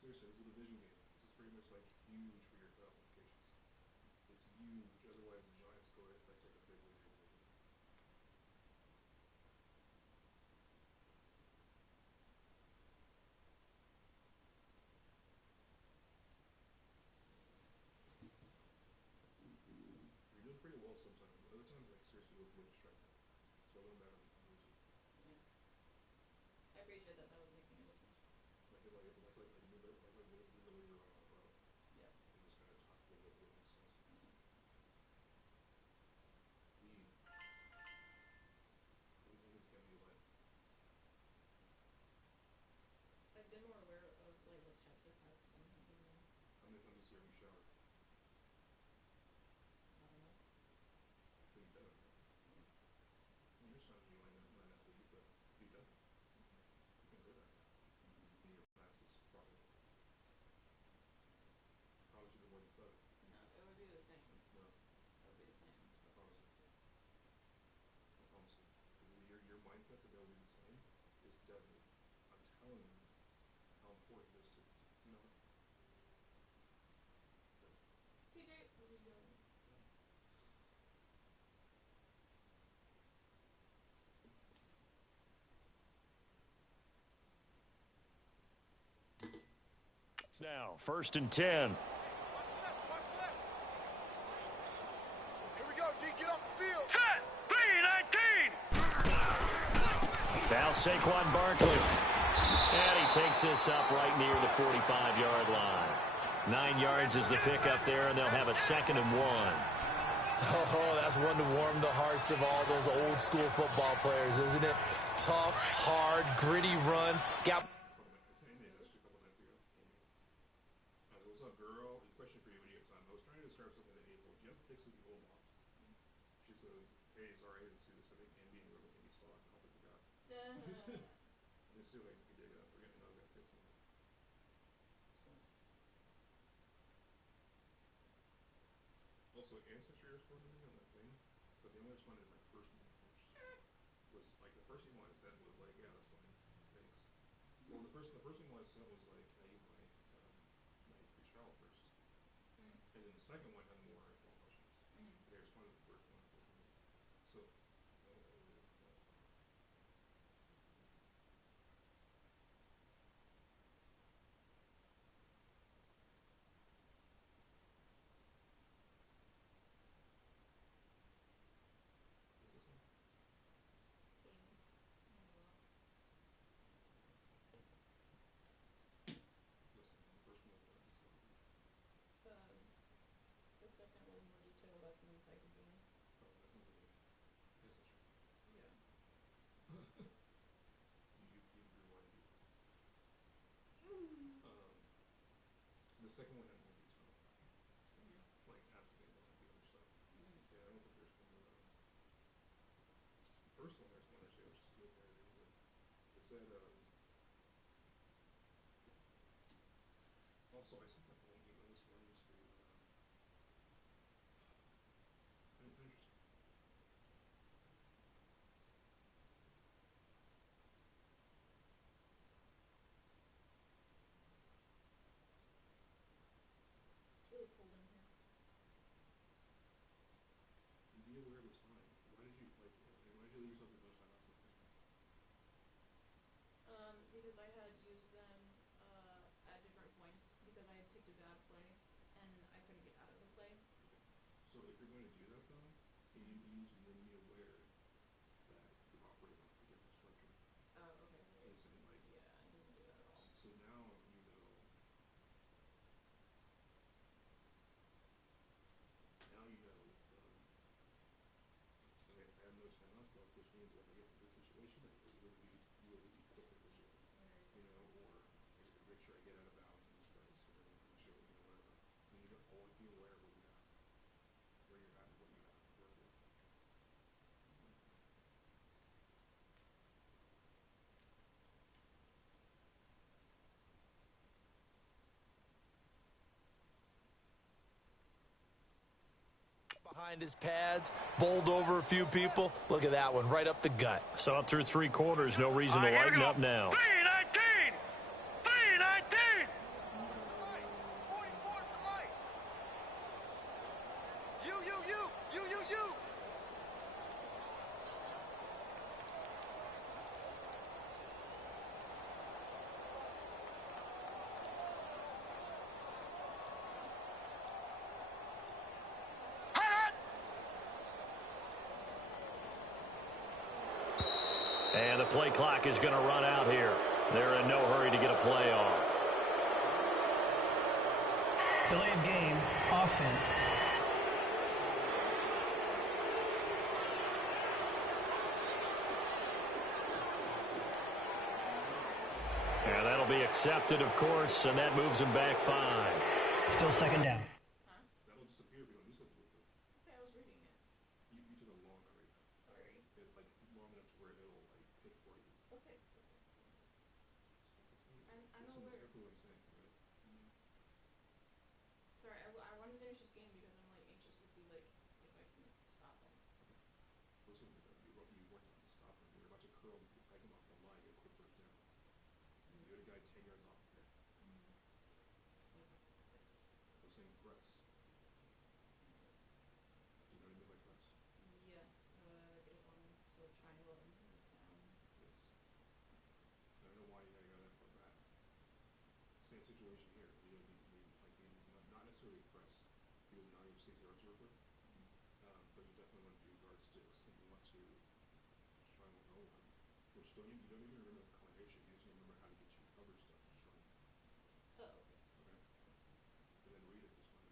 seriously, this is a division game. This is pretty much like huge for your qualifications. It's huge. Otherwise, the Giants go ahead and take a big lead in your division. You're doing pretty well sometimes. Other times, like seriously, you look strike out. So I learned that on losing. Yeah. I appreciate that. That was making a difference. Like you knew that, like you really were on a row. Yep. And just kind of toss things up to makes sense. How do you think it's gonna be like? I've been more aware of like what chapter passes I'm thinking now. How many times this year have you showered? Not enough. But you've done it, right? Yeah. I mean, there's times when you might not leave, but you've done it. You can say that. And your pass is probably should be more than 7. No, it would be the same. No, It would be the same. I promise you. I promise you. Because your mindset to be able to do the same is deadly. I'm telling you how important it is to you know. TJ, what are you doing? It's now 1st and 10. Here we go, D, get off the field. Set, 3-19. Now Saquon Barkley. And he takes this up right near the 45-yard line. 9 yards is the pickup there, and they'll have a 2nd and 1. Oh, that's one to warm the hearts of all those old school football players, isn't it? Tough, hard, gritty run. What's up, girl? A question for you when you get time. I was trying to describe something to April. Do you have Dixie the old mom? She says, hey, sorry, I didn't see this. I think Andy and River can be stocked. I hope I forgot. Let's see if I can dig it up. We're getting another Dixie. Also, Ancestry responded to me on that thing, but they only responded to my first one first. Was like the first email I sent was like, yeah, that's fine, thanks. Well, the first email I sent was like, can I use my free trial first? And then the second one had more questions. They responded to the first one, unfortunately. So, The second was more detailed, less than the packaging. oh, that's not really, Ancestry. Yeah. You rewind it. The second one had more detail. Like asking about the other stuff. Yeah, I don't think there's one more. The first one there's one actually, which is good. It said, also I sent like one email this morning to, interesting. It's really cold in here. Be aware of the time. Why did you leave yourself with no time last night? Because I had used them at different points because I had picked a bad play and I couldn't get out of the play. So if you're going to do that though, you need to then be aware that you're operating off a different structure. Oh, okay. You know what I'm saying? Like, yeah, it doesn't do that at all. So now you know. Now you know. I have no time left, which means if I get into this situation, that it would be quicker this year. You know, or make sure I get out of bounds in this place, or make sure, whatever. You need to always be aware of what you have, where you're at, and what you have to work with. Behind his pads, bowled over a few people. Look at that one, right up the gut. So up through 3 quarters, no reason to lighten up now. 3-19. 3-19. And the play clock is going to run out here. They're in no hurry to get a play off. Delay of game, offense. And that'll be accepted, of course, and that moves him back 5. Still second down. That'll disappear if you don't do something with it. Okay, I was reading it. You took a long right now. Sorry. It's like long enough to where it'll like pick for you. Okay. I'm Listen aware. carefully what I'm saying, right? Sorry, I want to finish this game because I'm like anxious to see like if I can stop them. Listen, you weren't on to stop him. You're about to curl and peg him off the line, get a quick first down. You had a guy 10 yards off there. I'm saying press. Do you know what I mean by press? Yeah. Get up on him. So try and let him move down. Yes. I don't know why you gotta go that far back. Same situation here. You know, not necessarily press. You would not even 6 yards worth, but you definitely want to do guard sticks, and you want to try and roll him. Which you don't even remember the combination. You just remember how to get you coverage stuff and strong. Oh, okay. Okay. And then read it is fine.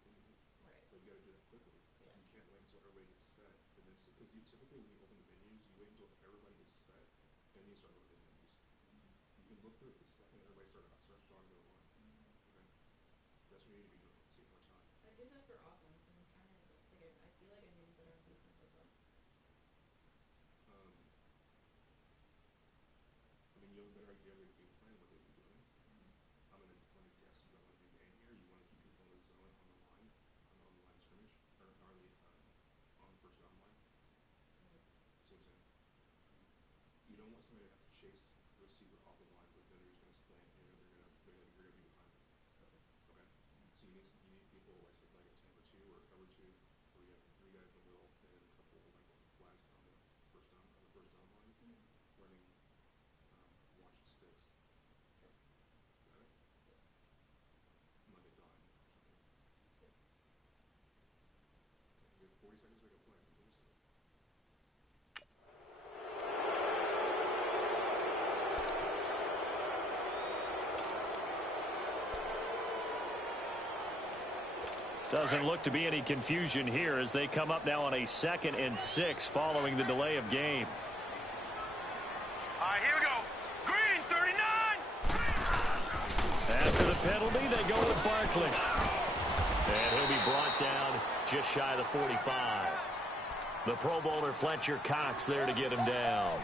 Right. But you got to do that quickly. Yeah. You can't wait until everybody gets set, and then because you typically when you open the menus, you wait until everybody gets set, then you start opening the menus. You can look through it the second everybody starts drawing their line. Okay. That's what you need to be doing. So you have more time. I did that for offense, and I'm trying to like I feel like I need better on defense like that. I mean, you have a better idea of your game plan, what they'd be doing. I'm gonna guess you don't want to do man here. You want to keep people in the zone on the line, on the line of scrimmage, or on the first down line. See what I'm saying? You don't want somebody to have to chase the receiver off the line because then they're just gonna slant. You're gonna be behind them. Okay. So you need people like a Tampa 2 or cover 2, where you have 3 guys in the middle and then a couple like flats on the first down line, running watch the sticks. Got it? Like a dime or something. Okay, you have 40 seconds to make a play. Doesn't look to be any confusion here as they come up now on a 2nd and 6 following the delay of game. All right, here we go. Green, 39. After the penalty, they go with Barkley. And he'll be brought down just shy of the 45. The Pro Bowler Fletcher Cox there to get him down.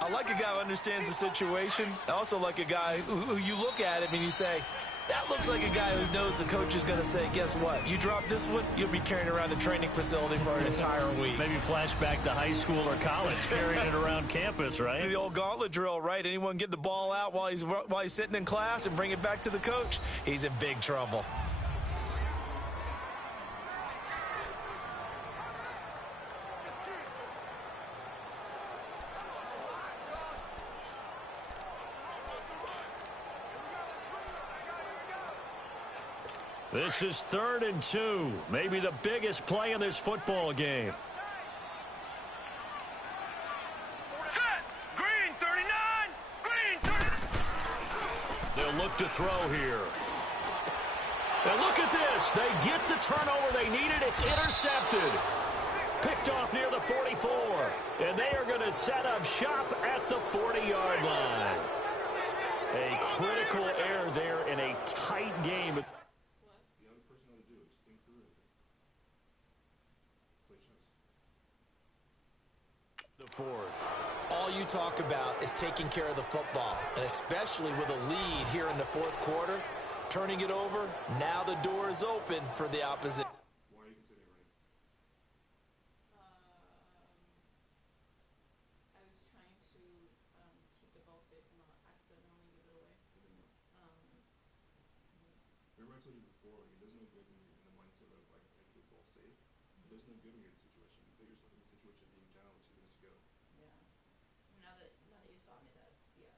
I like a guy who understands the situation. I also like a guy who you look at him and you say, that looks like a guy who knows the coach is going to say, guess what? You drop this one, you'll be carrying around the training facility for an entire week. Maybe flashback to high school or college, carrying it around campus, right? The old gauntlet drill, right? Anyone get the ball out while he's sitting in class and bring it back to the coach? He's in big trouble. This is 3rd and 2, maybe the biggest play in this football game. Set. Green, 39. Green, 30. They'll look to throw here. And look at this. They get the turnover they needed. It's intercepted. Picked off near the 44. And they are going to set up shop at the 40-yard line. A critical error there in a tight game. The 4th. All you talk about is taking care of the football, and especially with a lead here in the 4th quarter, turning it over, now the door is open for the opposition. Why are you considering running? I was trying to keep the ball safe and not accidentally give it away. Remember I told you before, like, it does no good when you're in the mindset of, like, I keep the ball safe. It does no good when you're in a situation. You put yourself in a situation being down 2 minutes to go. Yeah. Now that you saw me that, yeah.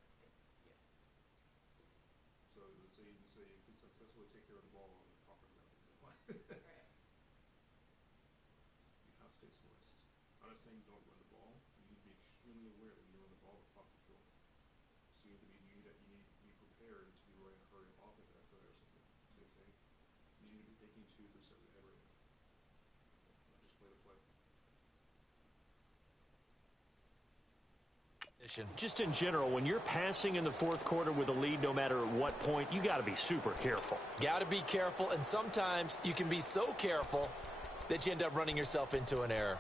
So you can successfully take care of the ball on the offense out there. Right. You have to take some risks. I'm not saying don't run the ball. You need to be extremely aware that when you run the ball, the clock is going. you need to be prepared to be running a hurry offense at that play or something. See what I'm saying? You need to be thinking 2-3 steps ahead right now. Not just play the play. Just in general, when you're passing in the fourth quarter with a lead, no matter at what point, you got to be super careful. Got to be careful, and sometimes you can be so careful that you end up running yourself into an error.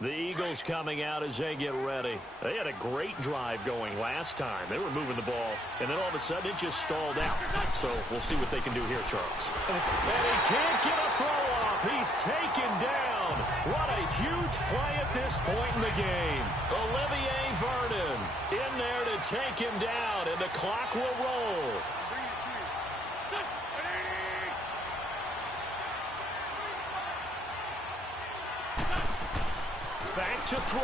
The Eagles coming out as they get ready. They had a great drive going last time. They were moving the ball, and then all of a sudden it just stalled out. So we'll see what they can do here, Charles. And he can't get a throw off. He's taken down. What a huge play at this point in the game. Olivier Vernon in there to take him down, and the clock will roll. Back to throw.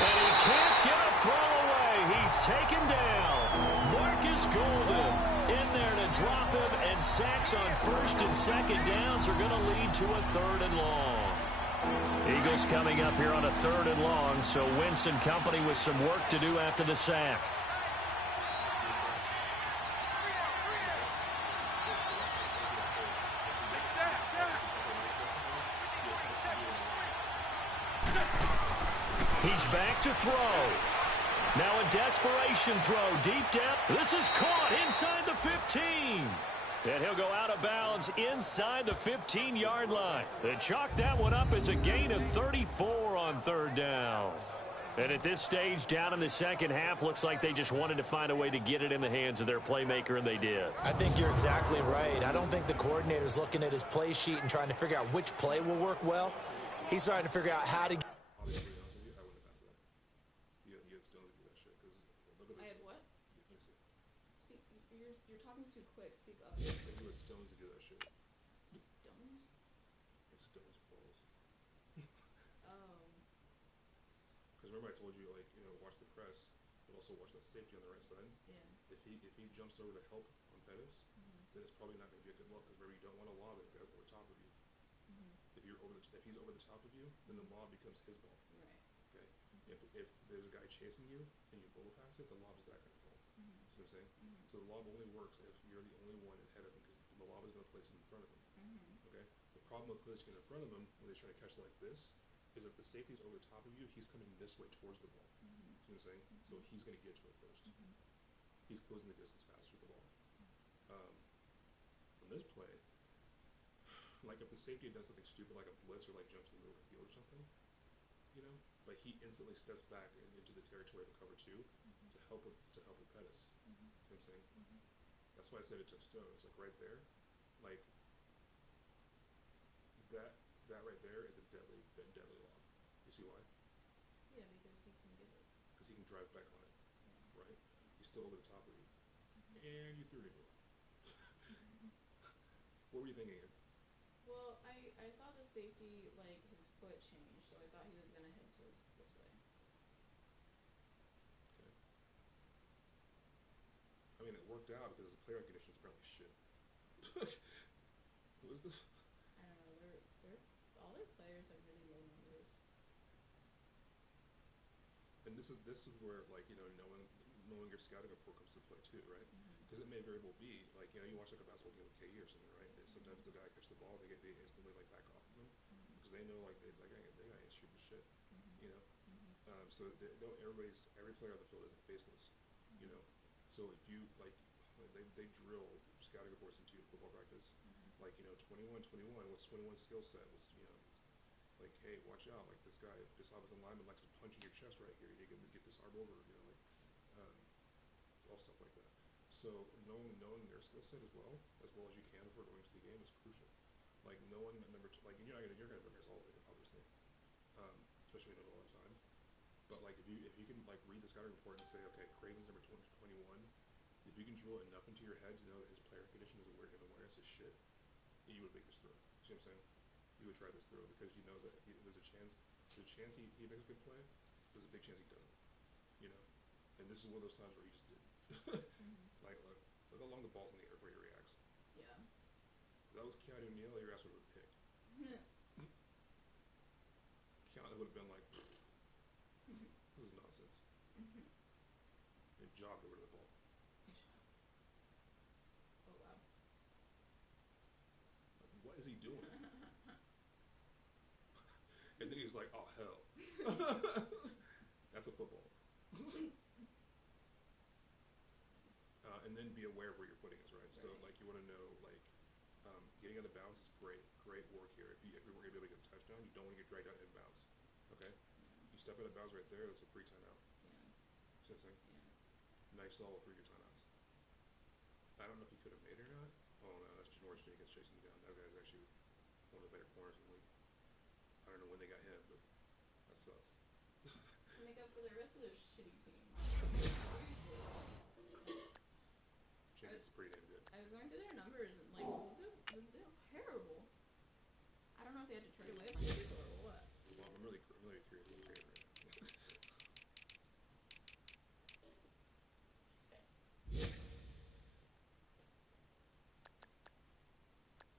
And he can't get a throw away. He's taken down. Marcus Golden in there to drop him, and sacks on first and second downs are going to lead to a 3rd and long. Eagles coming up here on a 3rd and long, so Wentz and company with some work to do after the sack. He's back to throw. Now a desperation throw deep down. This is caught inside the 15. And he'll go out of bounds inside the 15-yard line. They chalk that one up as a gain of 34 on 3rd down. And at this stage, down in the second half, looks like they just wanted to find a way to get it in the hands of their playmaker, and they did. I think you're exactly right. I don't think the coordinator's looking at his play sheet and trying to figure out which play will work well. He's trying to figure out how to... You're talking too quick. Speak up. You had Stones to do that shit. Stones? Like Stones balls. Oh. Because remember I told you, like, you know, watch the press, but also watch that safety on the right side. Yeah. If he jumps over to help on Pettis, then it's probably not going to be a good look. Because remember, you don't want to lob it over top of you. If he's over the top of you, then the lob becomes his ball. Right. Okay. If there's a guy chasing you and you blow past it, the lob is that guy's ball. See what I'm saying? So the lob only works if you're the only one ahead of him, because the lob is going to place it in front of him. Okay. The problem with placing it in front of him when he's trying to catch it like this is if the safety's over the top of you, he's coming this way towards the ball. See what I'm saying? So he's going to get to it first. He's closing the distance faster with the ball. On this play, like if the safety does something stupid like a blitz or like jumps in the middle of the field or something, you know, but he instantly steps back into the territory of cover 2 to help with Pettis. You know what I'm saying? That's why I said it took Stones. Like right there, like that right there is a deadly lob. You see why? Yeah, because he can get it. Because he can drive back on it, right? He's still over the top of you, and you threw it into him. What were you thinking? Well, I saw the safety, like, his foot change, so I thought he was going to head towards this way. Okay. I mean, it worked out because the player condition is probably shit. Who is this? I don't know, they're all their players have really low numbers. And this is where, like, you know, knowing your scouting report comes to play too, right? Because it may very well be, like, you know, you watch like a basketball game with KE or something, right? And sometimes the guy catches the ball, they instantly like back off of him because they know like they ain't shooting shit, you know. So every player on the field isn't faceless, you know. So if you like they drill scouting reports into football practice, like, you know, 21, what's 21's skill set? Was, you know, like, hey, watch out, like this offensive lineman likes to punch in your chest right here. You get this arm over, you know, like all stuff like that. So knowing their skill set as well as you can before going to the game is crucial. Like knowing that number 2, like you're gonna memorize all of it, obviously, especially when you know it all the time. But like if you can like read the scouting report and say, okay, Craven's number 21. If you can drill enough into your head to know that his player condition is awareness is shit, you would make this throw. See what I'm saying? You would try this throw because you know that there's a chance he makes a good play. There's a big chance he doesn't. You know, and this is one of those times where he just did. Like look how long the ball's in the air before he reacts. Yeah. that was Keanu Neal, your ass would have been picked. Keanu would have been like, this is nonsense. And jogged over to the ball. Oh, wow. Like, what is he doing? And then he's like, oh, hell. That's a football. And then be aware of where you're putting us, right? So, like, you want to know, like, getting out of bounds is great. Great work here. If you're going to be able to get a touchdown, you don't want to get dragged out in bounds. Okay? You step out of bounds right there, that's a free timeout. See what I'm saying? Nice all through your timeouts. I don't know if he could have made it or not. Oh, no, that's Janoris Jenkins chasing him down. That guy's actually one of the better corners in the league. I don't know when they got him, but that sucks. To make up for the rest of their shitty team. Jenkins is pretty damn good. I was going through their numbers and like they're terrible. I don't know if they had to trade away a bunch of people or what. Well, I'm really curious what they're right now.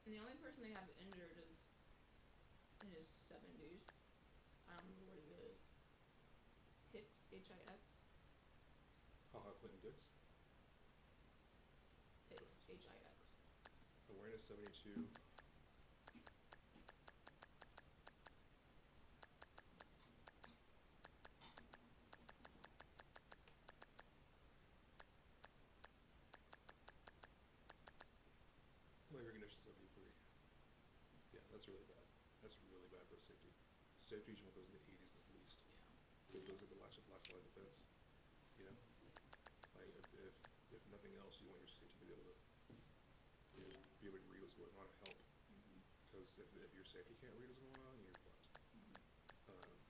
And the only person they have injured is in his 70s. I don't remember what he is. Hicks, H-I-X. Clinton Dix. Hicks, H-I-X. Awareness 72. Play recognition 73. Yeah, that's really bad. That's really bad for a safety. Safety usually goes in the 80s at least. Because those are the last line of defense. You know? Like if nothing else, you want your safety to be able to be able to read what's going on and help. Because if your safety can't read what's going on, you're fucked.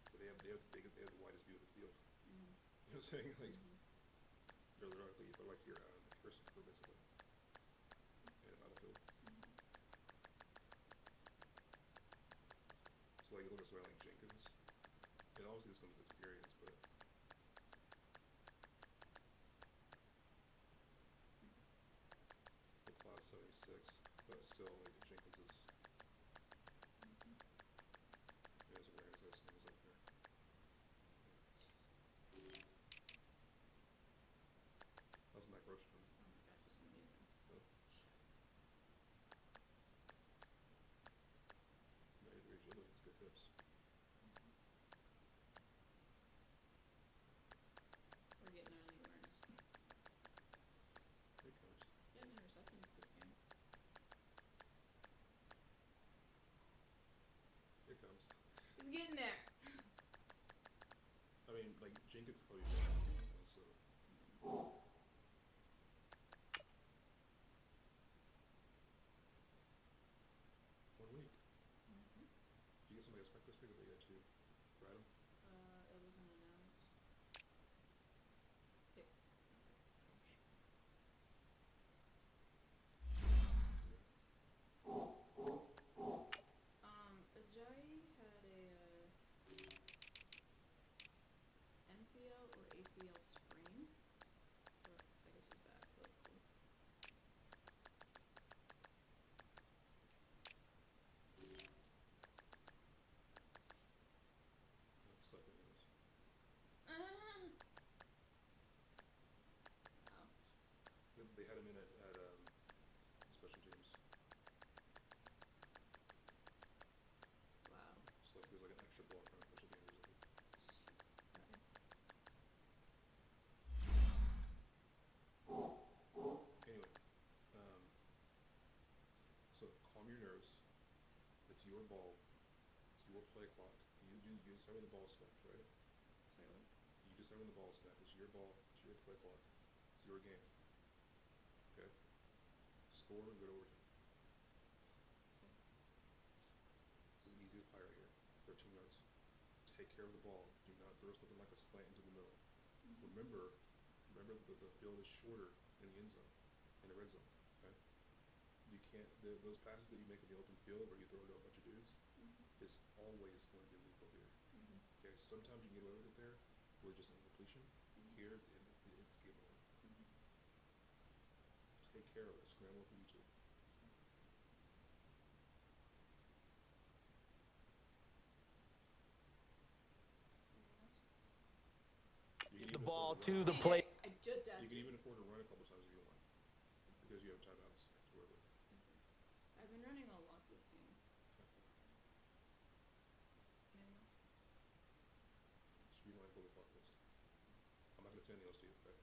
But they have the widest view of the field. You know what I'm saying? Like they're like your person for basically in a battlefield. So like you look at somebody like Jenkins, and obviously this comes with experience, but the class 76, but still like Jenkins is his awareness is up there. How's Mike Roach doing? Oh my gosh, it's amazing. Oh. 93 agility, it's good tips. We're getting out of the awareness. Here it comes. He had an interception this game. Here it comes. He's getting there. I mean, like Jenkins probably did that, you know, so. 1 week. Did you get somebody else back this week, or they got you? Ride him? It wasn't announced. Hicks. Ajayi had a MCL or ACL sprain. But I guess he's back, so that's cool. Suck it is. Wow. They had him in at special teams. Wow. So like there's like an extra block on special teams or something. Anyway, so calm your nerves. It's your ball. It's your play clock. You decide when the ball snaps, right? Sorry, what? You decide when the ball snaps. It's your ball. It's your play clock. It's your game. Okay? Score and go to overtime. This is the easiest play right here. 13 yards. Take care of the ball. Do not throw something like a slant into the middle. Remember the field is shorter in the end zone, in the red zone. Okay? You can't those passes that you make in the open field where you throw it to a bunch of dudes is always going to be lethal here. Okay, sometimes you can get away with it there with just incompletion. Here it's game over. Take care of it. Scramble for you two. ball to the plate. I just asked You can you. even afford to run a couple times if you want, because you have timeouts to work with. I've been running a lot this game. Anything else? Just be mindful of the clock list. I'm not going to say anything else to you, okay?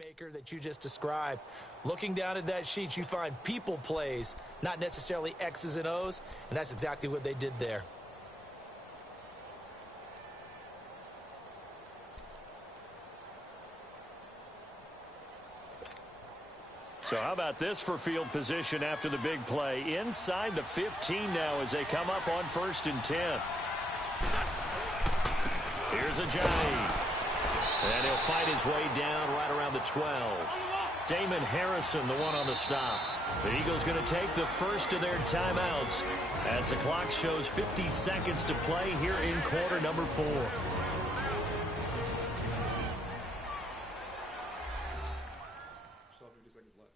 Maker that you just described. Looking down at that sheet, you find people plays, not necessarily X's and O's, and that's exactly what they did there. So how about this for field position after the big play? Inside the 15 now as they come up on 1st and 10. Here's Ajayi. And he'll fight his way down right around the 12. Damon Harrison, the one on the stop. The Eagles going to take the first of their timeouts as the clock shows 50 seconds to play here in quarter number 4. Still have 50 seconds left.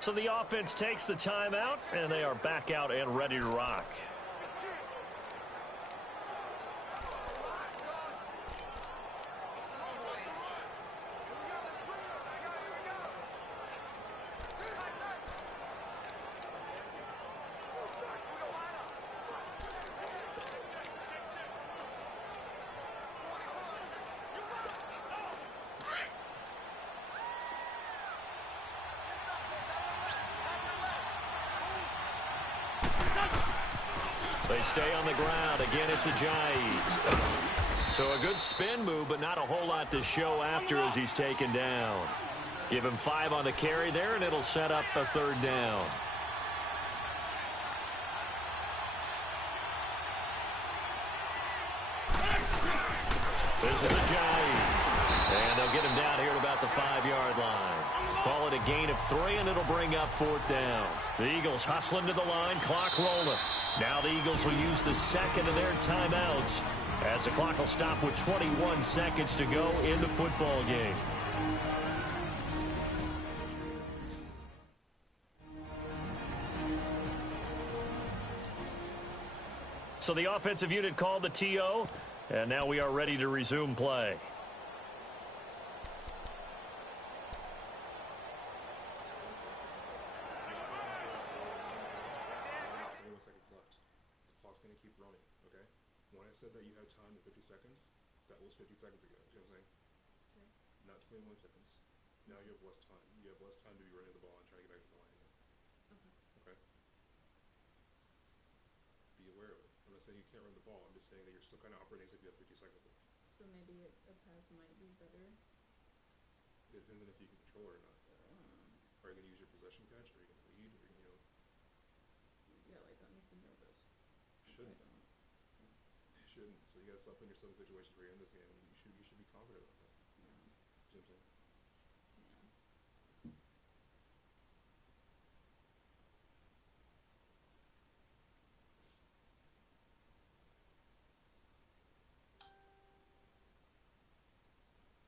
So the offense takes the timeout, and they are back out and ready to rock. They stay on the ground. Again, it's Ajayi. So a good spin move, but not a whole lot to show after as he's taken down. Give him 5 on the carry there, and it'll set up a 3rd down. This is Ajayi. And they'll get him down here at about the 5-yard line. Call it a gain of 3, and it'll bring up 4th down. The Eagles hustling to the line, clock rolling. Now the Eagles will use the second of their timeouts as the clock will stop with 21 seconds to go in the football game. So the offensive unit called the TO, and now we are ready to resume play. 21 seconds left. The clock's going to keep running, okay? When I said that you had time to 50 seconds, that was 50 seconds ago. You know what I'm saying? Okay. Not 21 seconds. Now you have less time. You have less time to be running the ball and trying to get back to the line again. Okay? Be aware of it. I'm not saying you can't run the ball. I'm just saying that you're still kind of operating as if you have 50 seconds left. So maybe a pass might be better. It depends on if you can control it or not. Are you going to use your possession catch? Or are you going to lead? Or, you know, Yeah, like that makes me nervous. shouldn't. I don't. You shouldn't. So you got to stop putting yourself in situations where you're in this game, and you should be confident about that. Yeah. You know what I'm saying? Yeah.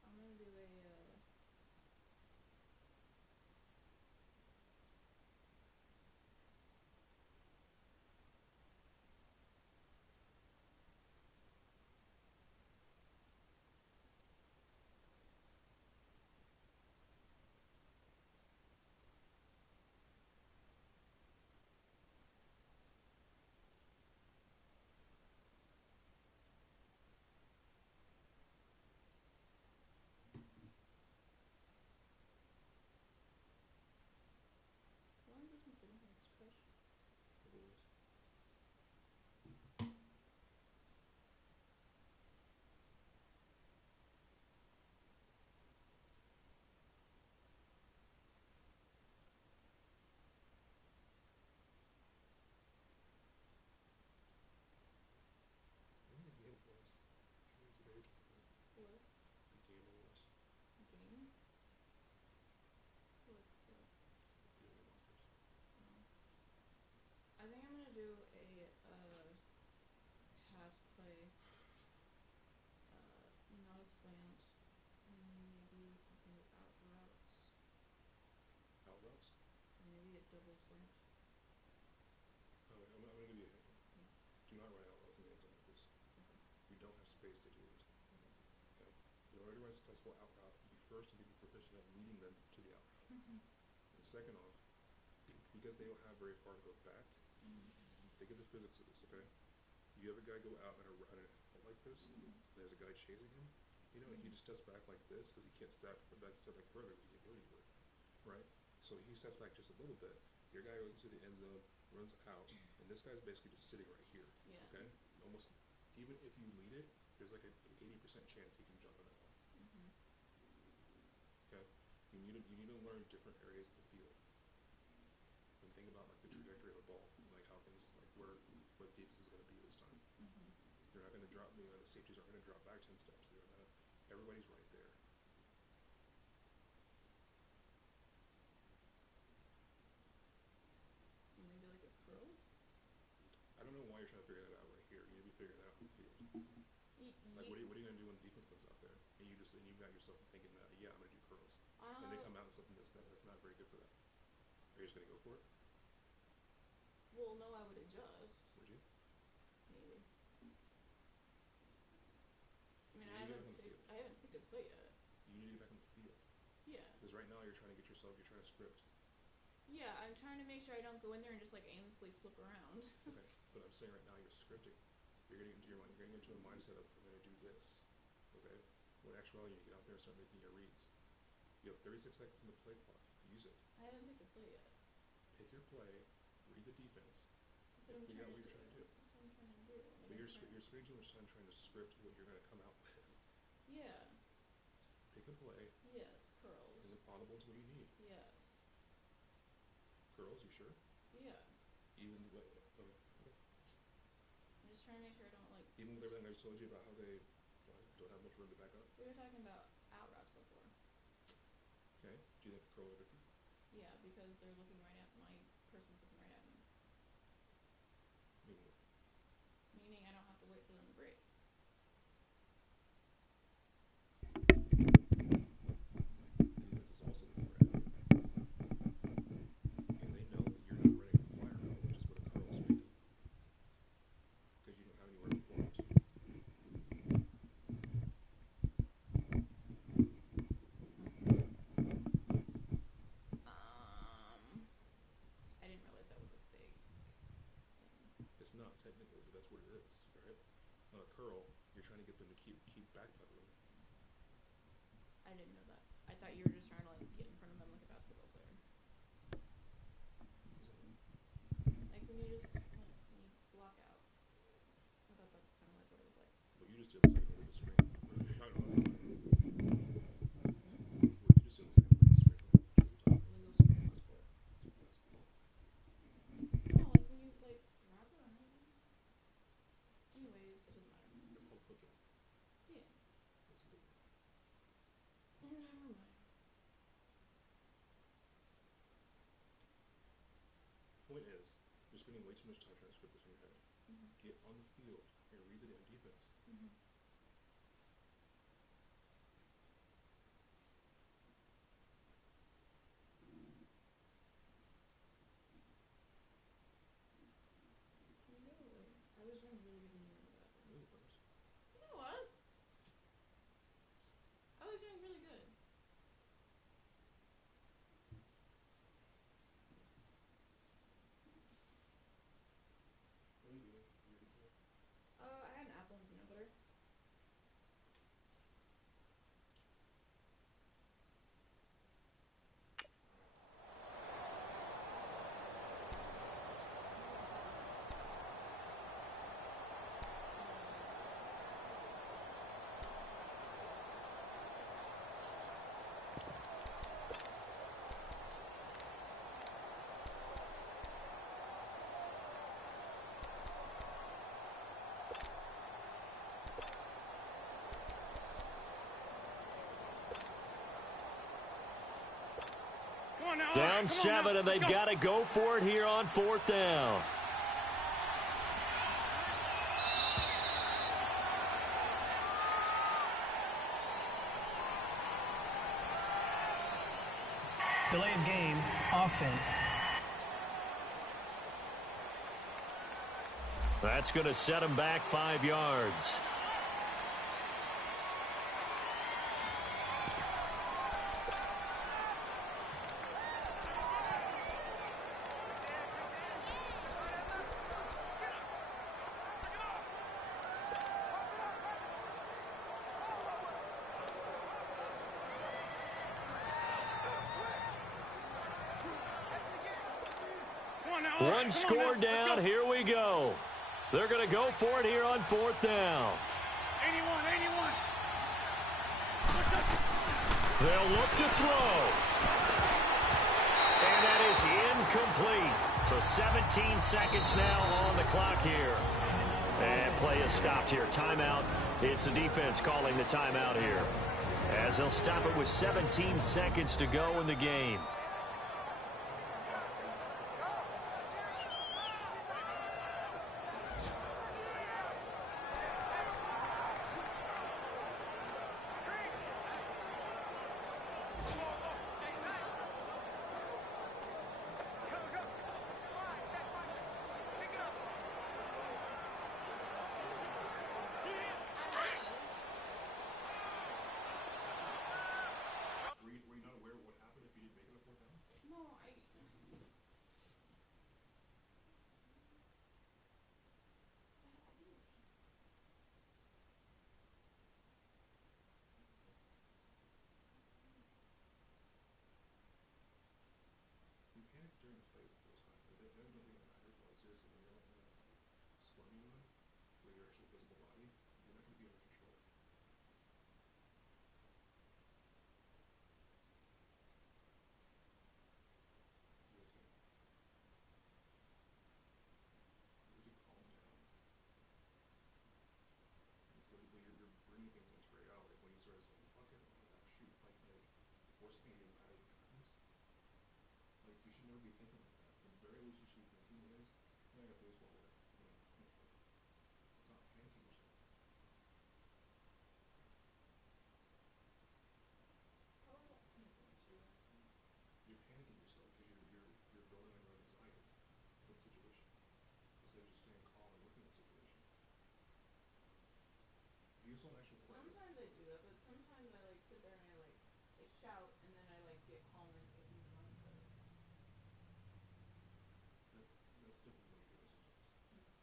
I'm gonna do a how long has this been sitting here? It's fresh. Couple weeks. When the game was. Today. What? The game was. Game? What's that? Video Game Monsters. I think I'm gonna do a pass play. Not a slant. Maybe something with out routes. Out routes? Or maybe a double slant. space to do it. Okay? In order to run a successful out route, you first need to be proficient at leading them to the out route. And second off, because they don't have very far to go back, think of the physics of this, okay? You have a guy go out and run it like this, there's a guy chasing him, you know, he just steps back like this because he can't step back further because he can't go anywhere, right? So he steps back just a little bit, your guy goes into the end zone, runs out, and this guy's basically just sitting right here, okay? Almost, even if you lead it, there's like an 80% chance he can jump on that one, okay? You need to learn different areas of the field. And think about like the trajectory of a ball, and, like how things, like where the defense is going to be this time. They're not going to drop, the safeties aren't going to drop back 10 steps. They're gonna, everybody's right there. So maybe like a curls? I don't know why you're trying to figure that out right here. You need to be figuring that out on the field. Like what are you going to do when the defense comes out there? And you got yourself thinking that, yeah, I'm going to do curls. And they come out with something that's not very good for that. Are you just going to go for it? Well, no, I would adjust. Would you? Maybe. I mean, I haven't picked a play yet. You need to get back on the field. Yeah. Because right now you're trying to script. Yeah, I'm trying to make sure I don't go in there and just like aimlessly flip around. Okay, but I'm saying right now you're scripting. You're getting into a mindset of I'm going to do this. Okay? When actually you get out there and start making your reads. You have 36 seconds in the play clock. Use it. I haven't picked a play yet. Pick your play, read the defense, That's what and figure out what I'm you're trying to do. That's what I'm trying to do. But you're spending too much time trying to script what you're going to come out with. Yeah. Pick a play. Yes, curls. And then audible to what you need. Yes. Curls, you sure? Yeah. Even okay. I'm just trying to make sure I don't like. Even with everything I just told you about how they don't have much room to back up. We were talking about out routes before. Okay. Do you think the curls are different? Yeah, because they're looking right at my person's looking right at me. Meaning I don't have to wait for them to break. Not technically, but that's what it is, right? On a curl, you're trying to get them to keep backpedaling. I didn't know that. I thought you were just trying to like get in front of them like a basketball player. Like when you just when you block out. I thought that's kind of like what it was like. What you just did was like a little screen. What you just did was like a little screen. Legal screen was for. No, like when you like wrap around. Anyways, it doesn't matter. That's called hooking. Yeah. That's a different. Never mind. Point is, you're spending way too much time trying to script this in your head. Get on the field and read the damn defense. I was doing really good in the bathroom. No, you weren't. Yeah, I was. I was doing really good. What are you doing? You're eating today? I had an apple and peanut butter. Down 7, and they've got to go for it here on 4th down. Delay of game, offense. That's going to set him back 5 yards. One score down. Here we go. They're going to go for it here on 4th down. 81. They'll look to throw. And that is incomplete. So 17 seconds now on the clock here. And play is stopped here. Timeout. It's the defense calling the timeout here, as they'll stop it with 17 seconds to go in the game. Sometimes I do that, but sometimes I like sit there and I shout, and then I like get calm and get my mindset. That's typically what you do sometimes.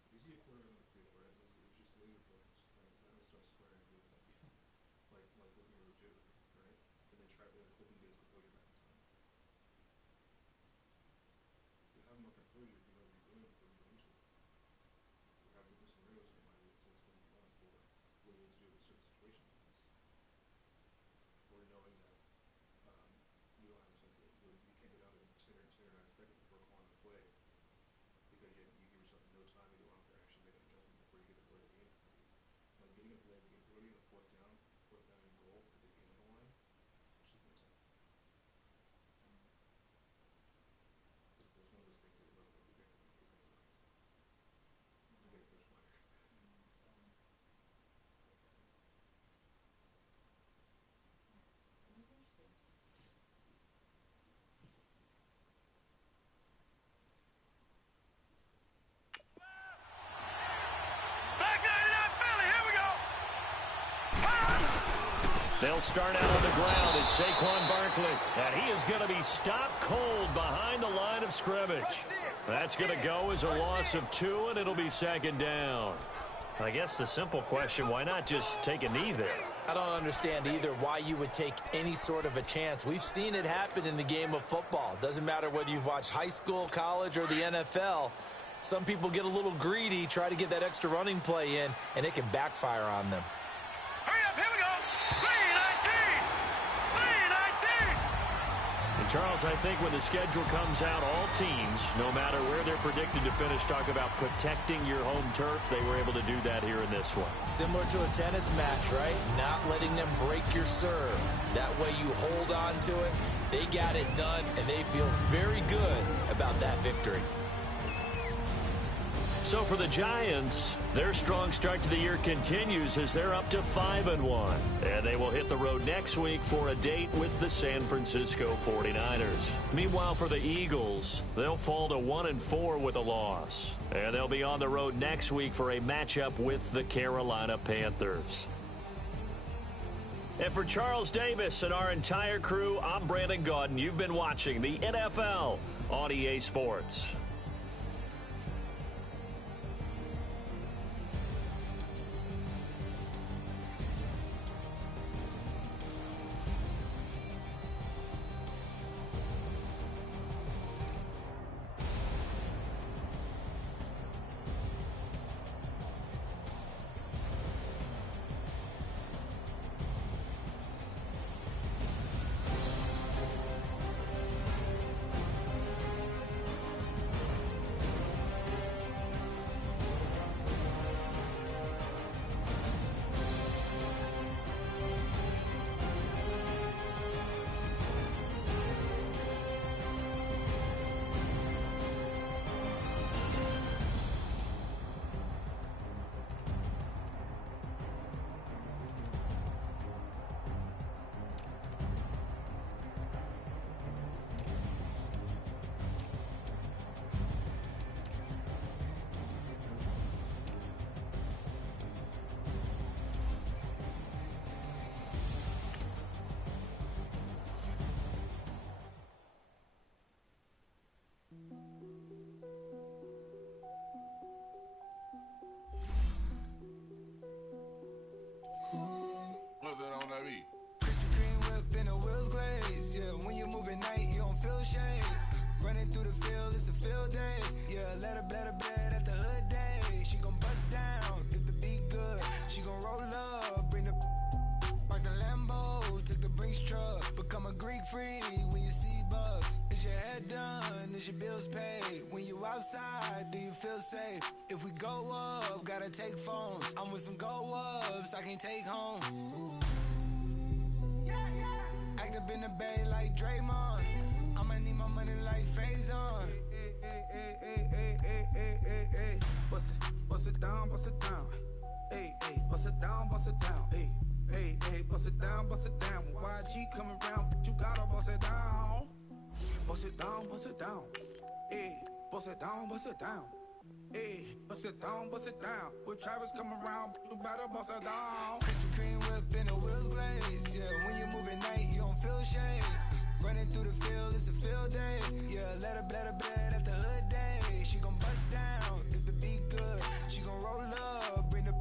If you see a quarterback on the field, right, it's just laser focused, right? Because I'm gonna start swearing and doing that, like looking at a jittery, right? And then try to hope he gets composure back in time. You have more composure if you know what you're doing before you go into it. You have different scenarios in your mind as what's going on for what you need to do in certain situations. Or knowing that you don't have a sense that you can't get out in 10 or 9 seconds before calling the play because you give yourself no time to go out there and actually make an adjustment before you get the play of the game. Like getting a play, getting early in the 4th down and goal at the end of the line, it's just mental. It's one of those things that you get first fire. They'll start out on the ground. It's Saquon Barkley. And he is going to be stopped cold behind the line of scrimmage. That's going to go as a loss of 2, and it'll be 2nd down. I guess the simple question, why not just take a knee there? I don't understand either why you would take any sort of a chance. We've seen it happen in the game of football. Doesn't matter whether you've watched high school, college, or the NFL. Some people get a little greedy, try to get that extra running play in, and it can backfire on them. Hurry up, here we go. 3-19. And Charles, I think when the schedule comes out, all teams, no matter where they're predicted to finish, talk about protecting your home turf. They were able to do that here in this one. Similar to a tennis match, right? Not letting them break your serve. That way you hold on to it. They got it done, and they feel very good about that victory. So for the Giants, their strong start to the year continues as they're up to 5-1. And they will hit the road next week for a date with the San Francisco 49ers. Meanwhile, for the Eagles, they'll fall to 1-4 with a loss. And they'll be on the road next week for a matchup with the Carolina Panthers. And for Charles Davis and our entire crew, I'm Brandon Gaudin. You've been watching the NFL on EA Sports. Running through the field, it's a field day. Yeah, let her bet at the hood day. She gon' bust down if the beat good. She gon' roll up, bring the park the Lambo, took the Brinks truck. Become a Greek freak when you see bugs. Is your head done? Is your bills paid? When you outside, do you feel safe? If we go up, gotta take phones. I'm with some go-ups I can't take home. Act up in the bay like Draymond. I'ma need my money like Faison. Bust it down, bust it down. Hey, hey, bust it down, bust it down. Hey, hey, hey, bust it down, bust it down. When YG coming around, you gotta bust it down. Bust it down, bust it down. Hey, bust it down, bust it down. Hey, bust it down, bust it down. When Travis come around, you better bust it down. Krispy Kreme whip and the wheels glaze. Yeah, when you move at night, you don't feel shade. Running through the field, it's a field day. Yeah, let her bet at the hood day. She gon' bust down if the beat good. She gon' roll up, bring the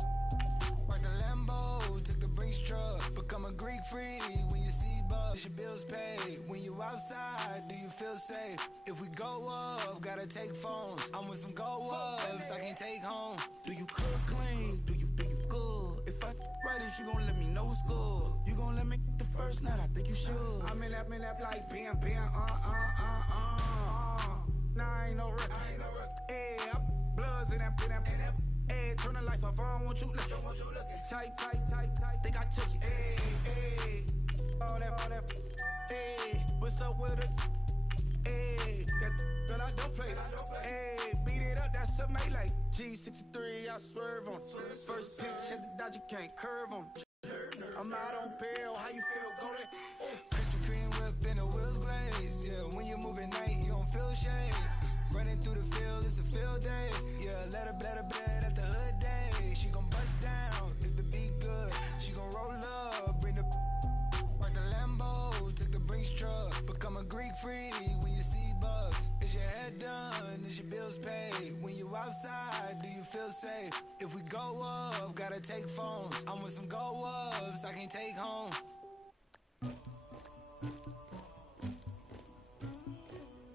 park the Lambo, took the Brinks truck. Become a Greek freak when you see bugs. Is your bills paid? When you outside, do you feel safe? If we go up, gotta take phones. I'm with some go-ups I can't take home. Do you cook clean? Do you good? If I right, is you gon' let me know it's good? You gon' let me the first night? I think you should. I'm in that like bam. Nah, I ain't no rip. Hey, bloods in that. Hey, turn the lights off. I don't want you looking. Tight. Think I took you. Hey, all that. Hey, what's up with it? Hey, that girl I don't play. Hey, beat it up, that's a melee. G63, I swerve on it. First pitch at the Dodger, can't curve on it. I'm out on bail, how you feel? Go there. Krispy Kreme whip and the wheels glaze. Yeah, when you move at night, you don't feel shade. Running through the field, it's a field day. Yeah, let her bet at the hood day. She gon' bust down if the beat good. She gon' roll up, bring the park the Lambo, took the Brinks truck. Become a Greek freak when you see bugs. Is your head done? Is your bills paid? When you outside, do you feel safe? If we go up, gotta take phones. I'm with some go-ups I can't take home.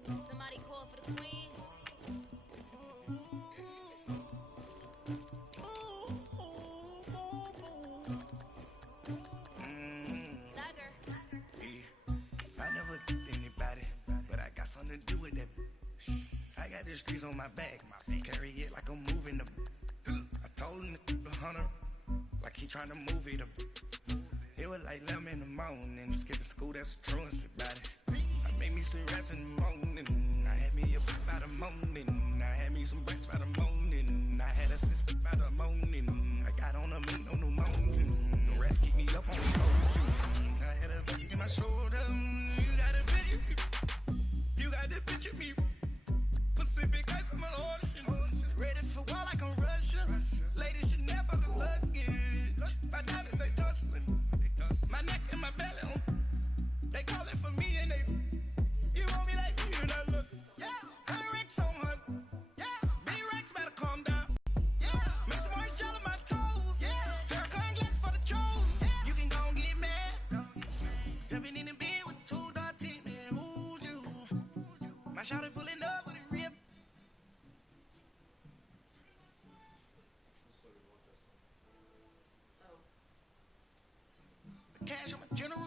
Somebody call for the queen. I never anybody, but I got something to do with that. I got the streets on my back, carry it like I'm moving the. I told him the hunter, like he trying to move it up. It was like 11 in the morning, skipping school, that's the truancy about it. I made me some rats in the morning, I had me a whip by the morning, I had me some bricks by the morning, I had a sis by the morning, I got on a meat on the morning, the rats keep me up on the phone. I had a back in my shoulder, you got this bitch at me, Pacific ice on my ocean, ready for war like I'm Russian, ladies should never look luggage, my diamonds they tussling, my neck and my belly on, they calling for me and they, you want me like me and I look, yeah, her Rex on her, yeah, B-Rex better calm down, yeah, make some orange gel on my toes, yeah, Farrakhan glass for the trolls, yeah, you can go and get mad, jumping in the bed with 2 dark teeth, man, who's you, my shawty pulling up with a rip. Cash, I'm a general.